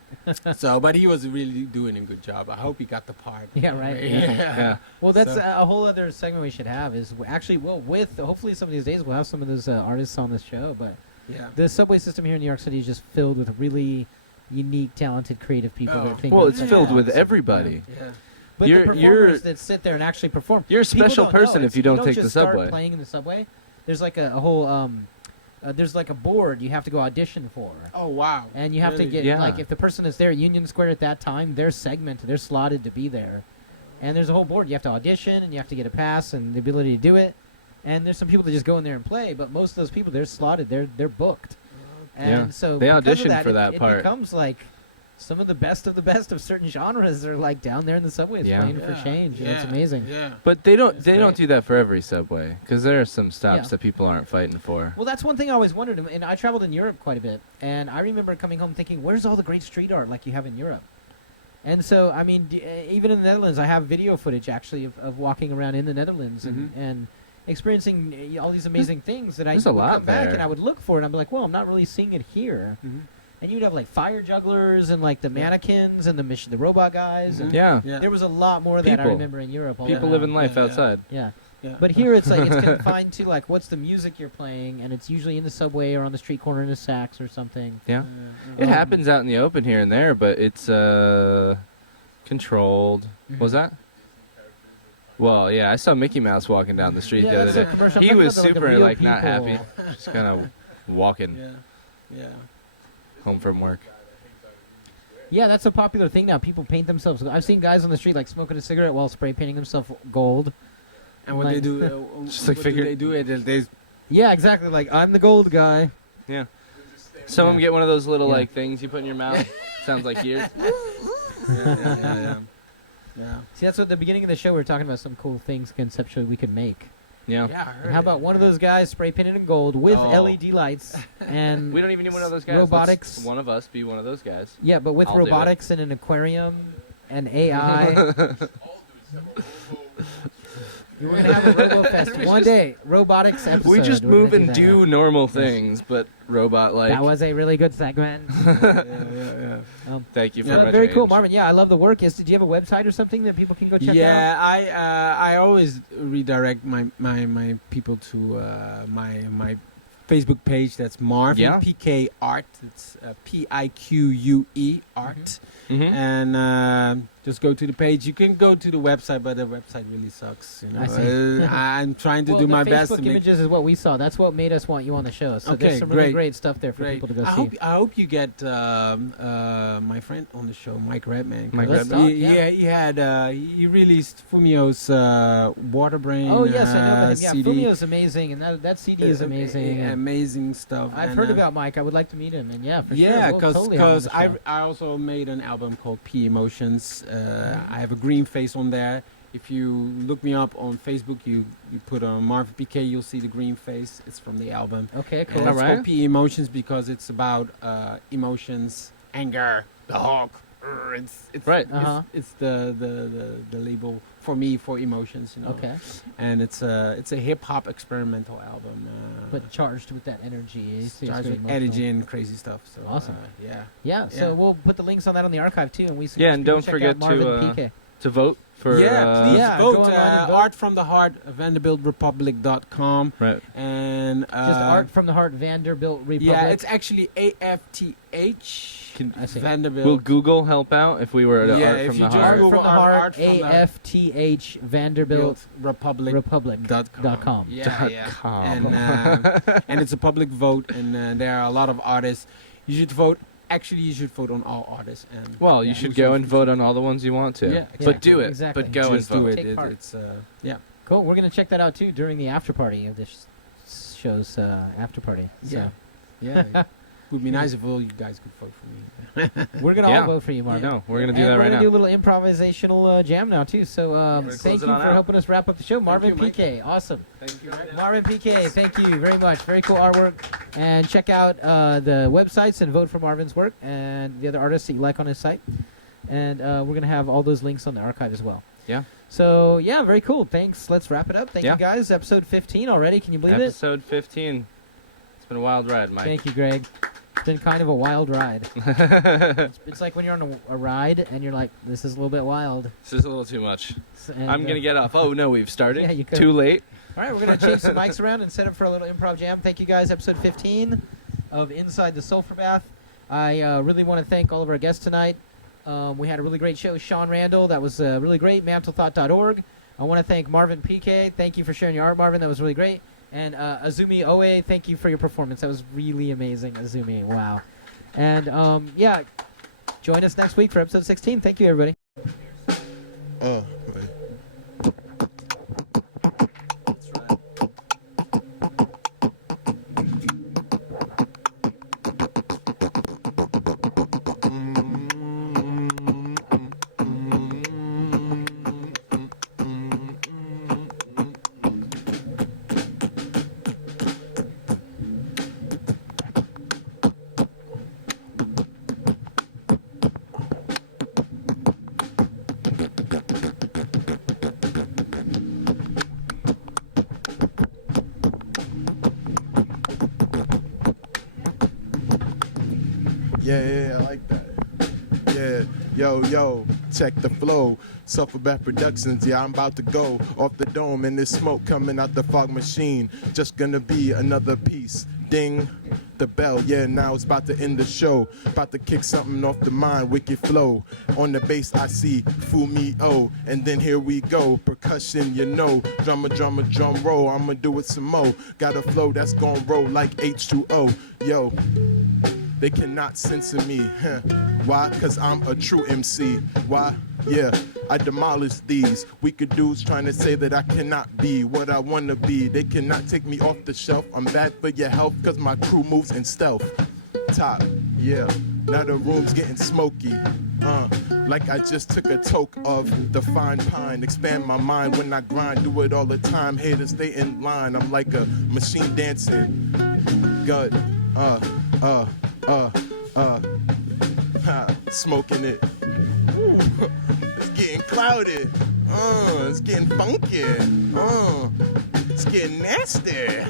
so, but he was really doing a good job. I hope he got the part. yeah, right. Yeah. Well, that's So- a whole other segment we should have is actually, with hopefully some of these days we'll have some of those artists on this show, but Yeah. the subway system here in New York City is just filled with really unique, talented, creative people that think Well, of it's such filled with awesome- everybody. Yeah. But You're- the performers you're- that sit there and actually perform. You're a people special don't know. person if you don't take just the start subway. playing in the subway. There's like a whole there's like a board you have to go audition for. Oh wow. And you have to Really? get, Yeah. like, if the person is there at Union Square at that time, they're segmented, they're slotted to be there. And there's a whole board. You have to audition, and you have to get a pass and the ability to do it. And there's some people that just go in there and play, but most of those people, they're slotted, they're booked. And Yeah. so They because of audition that, for that it part. becomes like some of the best of certain genres are like down there in the subways Yeah. playing for change. And it's amazing. Yeah. But they don't That's they don't great. do that for every subway, because there are some stops Yeah. that people aren't fighting for. Well, that's one thing I always wondered, and I traveled in Europe quite a bit, and I remember coming home thinking, where's all the great street art like you have in Europe? And so, I mean, even in the Netherlands, I have video footage, actually, of walking around in the Netherlands and experiencing all these amazing things that I There's would a lot come back there. and I would look for it, and I'd be like, well, I'm not really seeing it here. And you'd have, like, fire jugglers and, like, the mannequins and the robot guys. And Yeah. Yeah. there was a lot more of that I People. remember in Europe. all People around. living life Yeah. outside. Yeah. Yeah. But here it's like it's confined to like what's the music you're playing, and it's usually in the subway or on the street corner in a sax or something. Yeah. It happens out in the open here and there, but it's controlled. Mhm. Was that? Well, yeah, I saw Mickey Mouse walking down the street Yeah, the other that's a day. commercial. I'm He talking was about the super real like not people. happy, just kind of walking Yeah. home from work. Yeah, that's a popular thing now. People paint themselves. I've seen guys on the street like smoking a cigarette while spray painting themselves gold. And what Like- they do, Just like what figure- do they do it. They Yeah, exactly. Like I'm the gold guy. Yeah. Some of them get one of those little Yeah. like things you put in your mouth. Sounds like ears. yeah. See, that's what at the beginning of the show we were talking about some cool things conceptually we could make. Yeah. Yeah. I heard And how it. about one of those guys spray painted in gold with Oh. LED lights and We don't even need one of those guys. Robotics. Let's one of us be one of those guys. yeah, but with I'll do it. robotics and an aquarium and AI. We're gonna have a RoboFest one day. Robotics episode. We just We're gonna move and that. do normal things, but robot like. That was a really good segment. Thank you for Very cool, range. Marvin. Yeah, I love the work. Did you have a website or something that people can go check out? Yeah, I always redirect my people to my Facebook page. That's Marvin Pique Art. It's Pique Art. And just go to the page. You can go to the website, but the website really sucks. You know, I see. I'm trying to do my best. Facebook to make images is what we saw. That's what made us want you on the show. So there's some really great stuff there for people to go see. I hope you get my friend on the show, Mike Redman. He released Fumio's Waterbrain. Oh yes, I know about him. Yeah, CD. Fumio's amazing, and that CD is amazing. Amazing stuff. I've heard about Mike. I would like to meet him, and for sure. Yeah, because I also made an album called P Emotions. I have a green face on there. If you look me up on Facebook, you put on Marvin Pique, you'll see the green face. It's from the album. Okay, cool. And it's called P Emotions because it's about emotions, anger, the hawk. It's right. It's the label for me for emotions, you know. Okay. And it's a hip hop experimental album. But charged with that energy. Charged with energy and crazy stuff. So awesome. Yeah. So we'll put the links on that on the archive too, and and don't forget to vote for. Please vote. Art from the Heart, VanderbiltRepublic.com. Right. And just Art from the Heart, Vanderbilt Republic. Yeah, it's actually AFTH. Vanderbilt. Will Google help out if we were at Art from the Heart? Art from the Heart, AFTH, Vanderbilt Republic.com. And it's a public vote, and there are a lot of artists. You should vote. Actually, you should vote on all artists. And you should go and vote on all the ones you want to. Yeah, but do it. Exactly. But go just and vote. Do it. It's cool. We're gonna check that out too during the after party of this show's after party. So. Yeah. Would be nice if all you guys could vote for me. We're gonna all vote for you, Marvin. No, we're gonna do that right now. We're gonna do a little improvisational jam now too. So thank you for helping us wrap up the show, Marvin Pique. Awesome. Thank you, Marvin Pique. Thank you very much. Very cool artwork. And check out the websites and vote for Marvin's work and the other artists that you like on his site. And we're gonna have all those links on the archive as well. Yeah. So very cool. Thanks. Let's wrap it up. Thank you guys. Episode 15 already. Can you believe Episode 15. It's been a wild ride, Mike. Thank you, Greg. It's been kind of a wild ride. It's like when you're on a ride and you're like, this is a little bit wild. This is a little too much. I'm going to get off. Oh, no, we've started. Yeah, you could. Too late. All right, we're going to change some mics around and set up for a little improv jam. Thank you, guys. Episode 15 of Inside the Sulphurbath. I really want to thank all of our guests tonight. We had a really great show. Sean Randall, that was really great. Mantlethought.org. I want to thank Marvin Pique. Thank you for sharing your art, Marvin. That was really great. And Azumi Oe, thank you for your performance. That was really amazing, Azumi. Wow. And, join us next week for episode 16. Thank you, everybody. Yeah, I like that. Yeah, yo, check the flow. Sulphurbath Productions, I'm about to go off the dome, and there's smoke coming out the fog machine. Just gonna be another piece. Ding, the bell, now it's about to end the show. About to kick something off the mind, wicked flow. On the bass I see Fumio, and then here we go. Percussion, drummer, drum roll. I'ma do it some more. Got a flow that's gon' roll like H2O. Yo, they cannot censor me. Why? Cause I'm a true MC. Why? Yeah, I demolish these wicked dudes trying to say that I cannot be what I wanna be. They cannot take me off the shelf. I'm bad for your health cause my crew moves in stealth. Top, now the room's getting smoky. Like I just took a toke of the fine pine. Expand my mind when I grind, do it all the time. Haters stay in line. I'm like a machine dancing. Gut, smoking it. Ooh, it's getting cloudy. It's getting funky. It's getting nasty.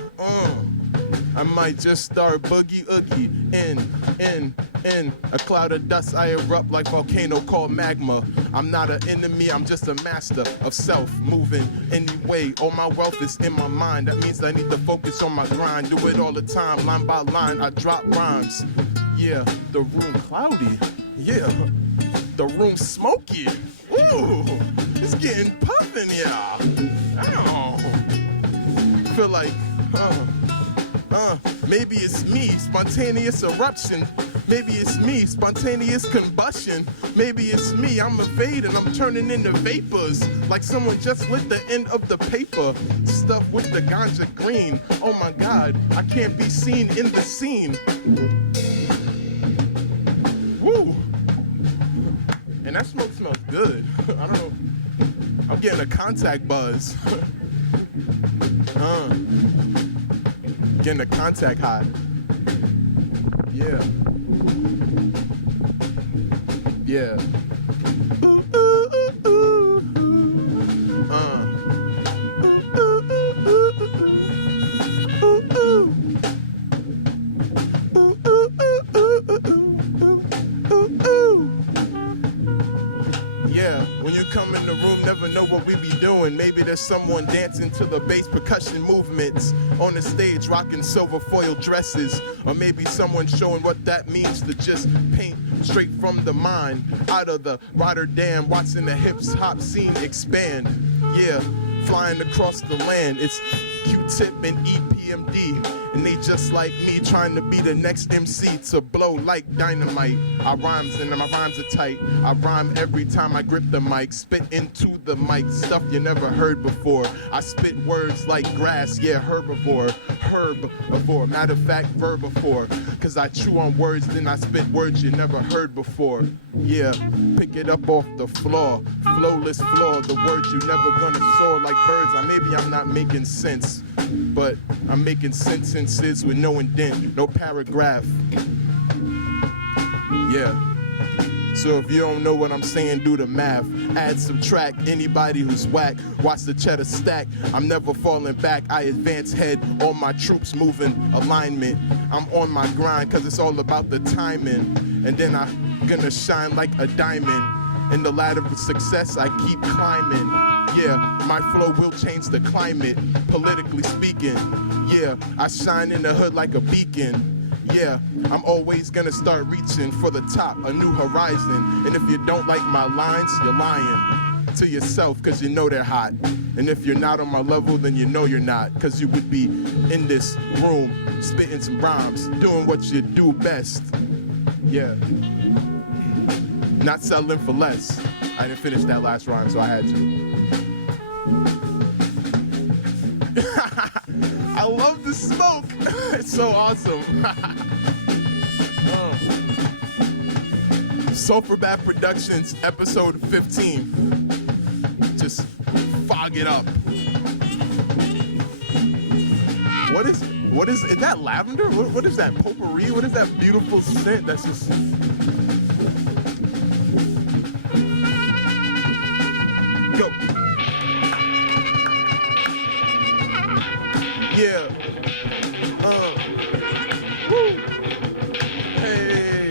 I might just start boogie oogie in a cloud of dust. I erupt like volcano called magma. I'm not an enemy, I'm just a master of self moving anyway. All my wealth is in my mind. That means I need to focus on my grind. Do it all the time, line by line. I drop rhymes. Yeah, the room cloudy. Yeah, the room smoky. Ooh, it's getting poppin', yeah. Ow. Feel like, maybe it's me, spontaneous eruption. Maybe it's me, spontaneous combustion. Maybe it's me, I'm evading, I'm turning into vapors. Like someone just lit the end of the paper. Stuff with the ganja green. Oh my God, I can't be seen in the scene. Woo! And that smoke smells good. I don't know. I'm getting a contact buzz. Getting a contact high. Yeah. Yeah. Ooh, ooh, ooh, ooh, ooh. Ooh, ooh, ooh, ooh. Ooh, ooh. Ooh, ooh, ooh, ooh, ooh, ooh. Yeah, when you come in the room, never know what we be doing. Maybe there's someone dancing to the bass percussion movements on the stage rocking silver foil dresses. Or maybe someone showing what that means to just paint straight from the mind. Out of the Rotterdam, watching the hip-hop scene expand. Yeah, flying across the land. It's Q-Tip and EPMD. And they just like me, trying to be the next MC to blow like dynamite. I rhymes and my rhymes are tight. I rhyme every time I grip the mic. Spit into the mic, stuff you never heard before. I spit words like grass, yeah, herbivore. Matter of fact, verbivore. Cause I chew on words, then I spit words you never heard before. Yeah, pick it up off the floor. Flowless floor, the words you never gonna soar like birds. Maybe I'm not making sense, but I'm making sentences with no indent, no paragraph. Yeah. So if you don't know what I'm saying, do the math. Add, subtract, anybody who's whack. Watch the cheddar stack. I'm never falling back. I advance head. All my troops moving alignment. I'm on my grind cause it's all about the timing. And then I'm gonna shine like a diamond. In the ladder of success, I keep climbing. Yeah, my flow will change the climate, politically speaking. Yeah, I shine in the hood like a beacon. Yeah, I'm always gonna start reaching for the top, a new horizon. And if you don't like my lines, you're lying to yourself, cause you know they're hot. And if you're not on my level, then you know you're not, cause you would be in this room, spitting some rhymes, doing what you do best. Yeah. Not settling for less. I didn't finish that last rhyme, so I had to. I love the smoke. It's so awesome. Sulphurbath Productions, episode 15. Just fog it up. What is that lavender? What is that potpourri? What is that beautiful scent that's just... Go. Yeah. Woo. Hey.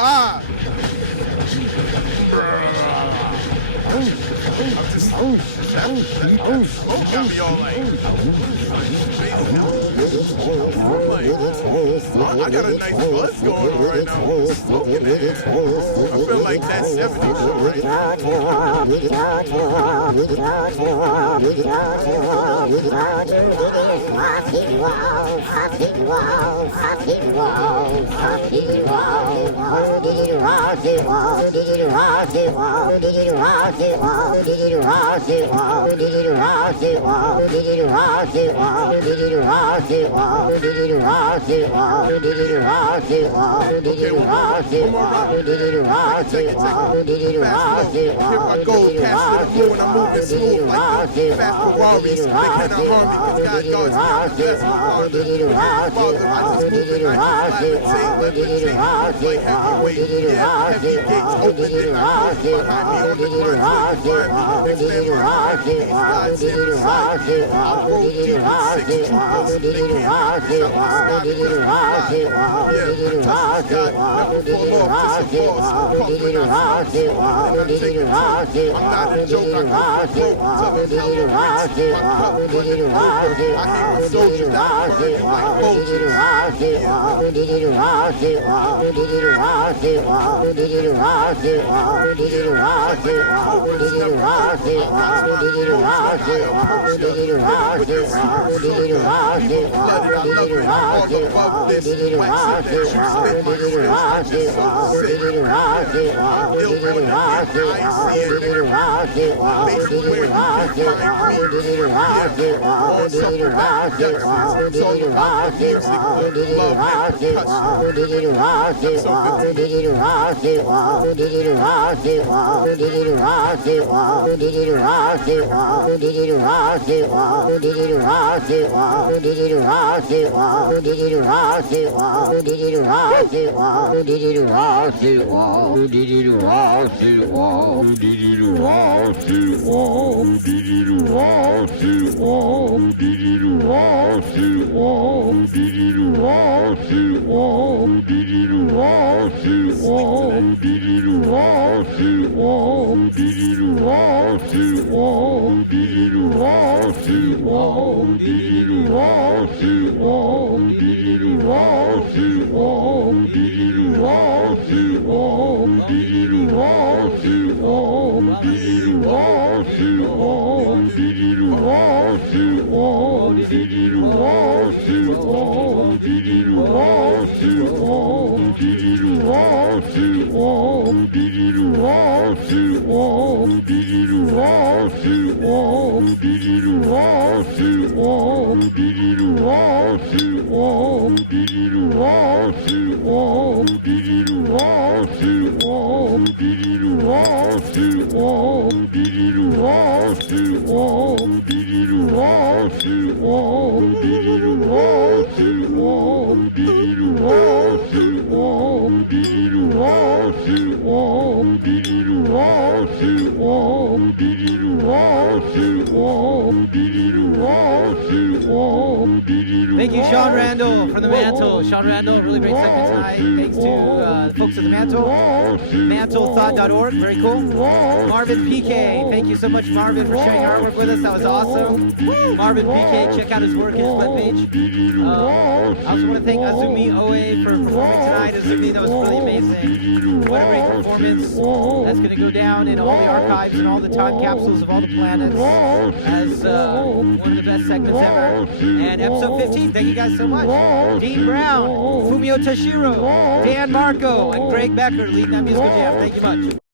Ah! That smoke got me all like, I got a nice buzz going on right now with the smoke in the air. I feel like that 70s show right now. Thank you, Sean Randall, from the Mantle. Sean Randall, really great segment tonight. Thanks to the folks at the Mantle. Mantlethought.org, very cool. Marvin Pique, thank you so much, Marvin, for sharing your artwork with us. That was awesome. Marvin Pique, check out his work, his webpage. I also want to thank Azumi Oe for performing tonight. Azumi, that was really amazing. What a great performance. That's going to go down in all the archives and all the time capsules of all the planets as one of the best segments ever. And episode 15, thank you guys so much. Dean Brown, Fumio Tashiro, Dan Marco, and Greg Becker leading that musical jam. Thank you much.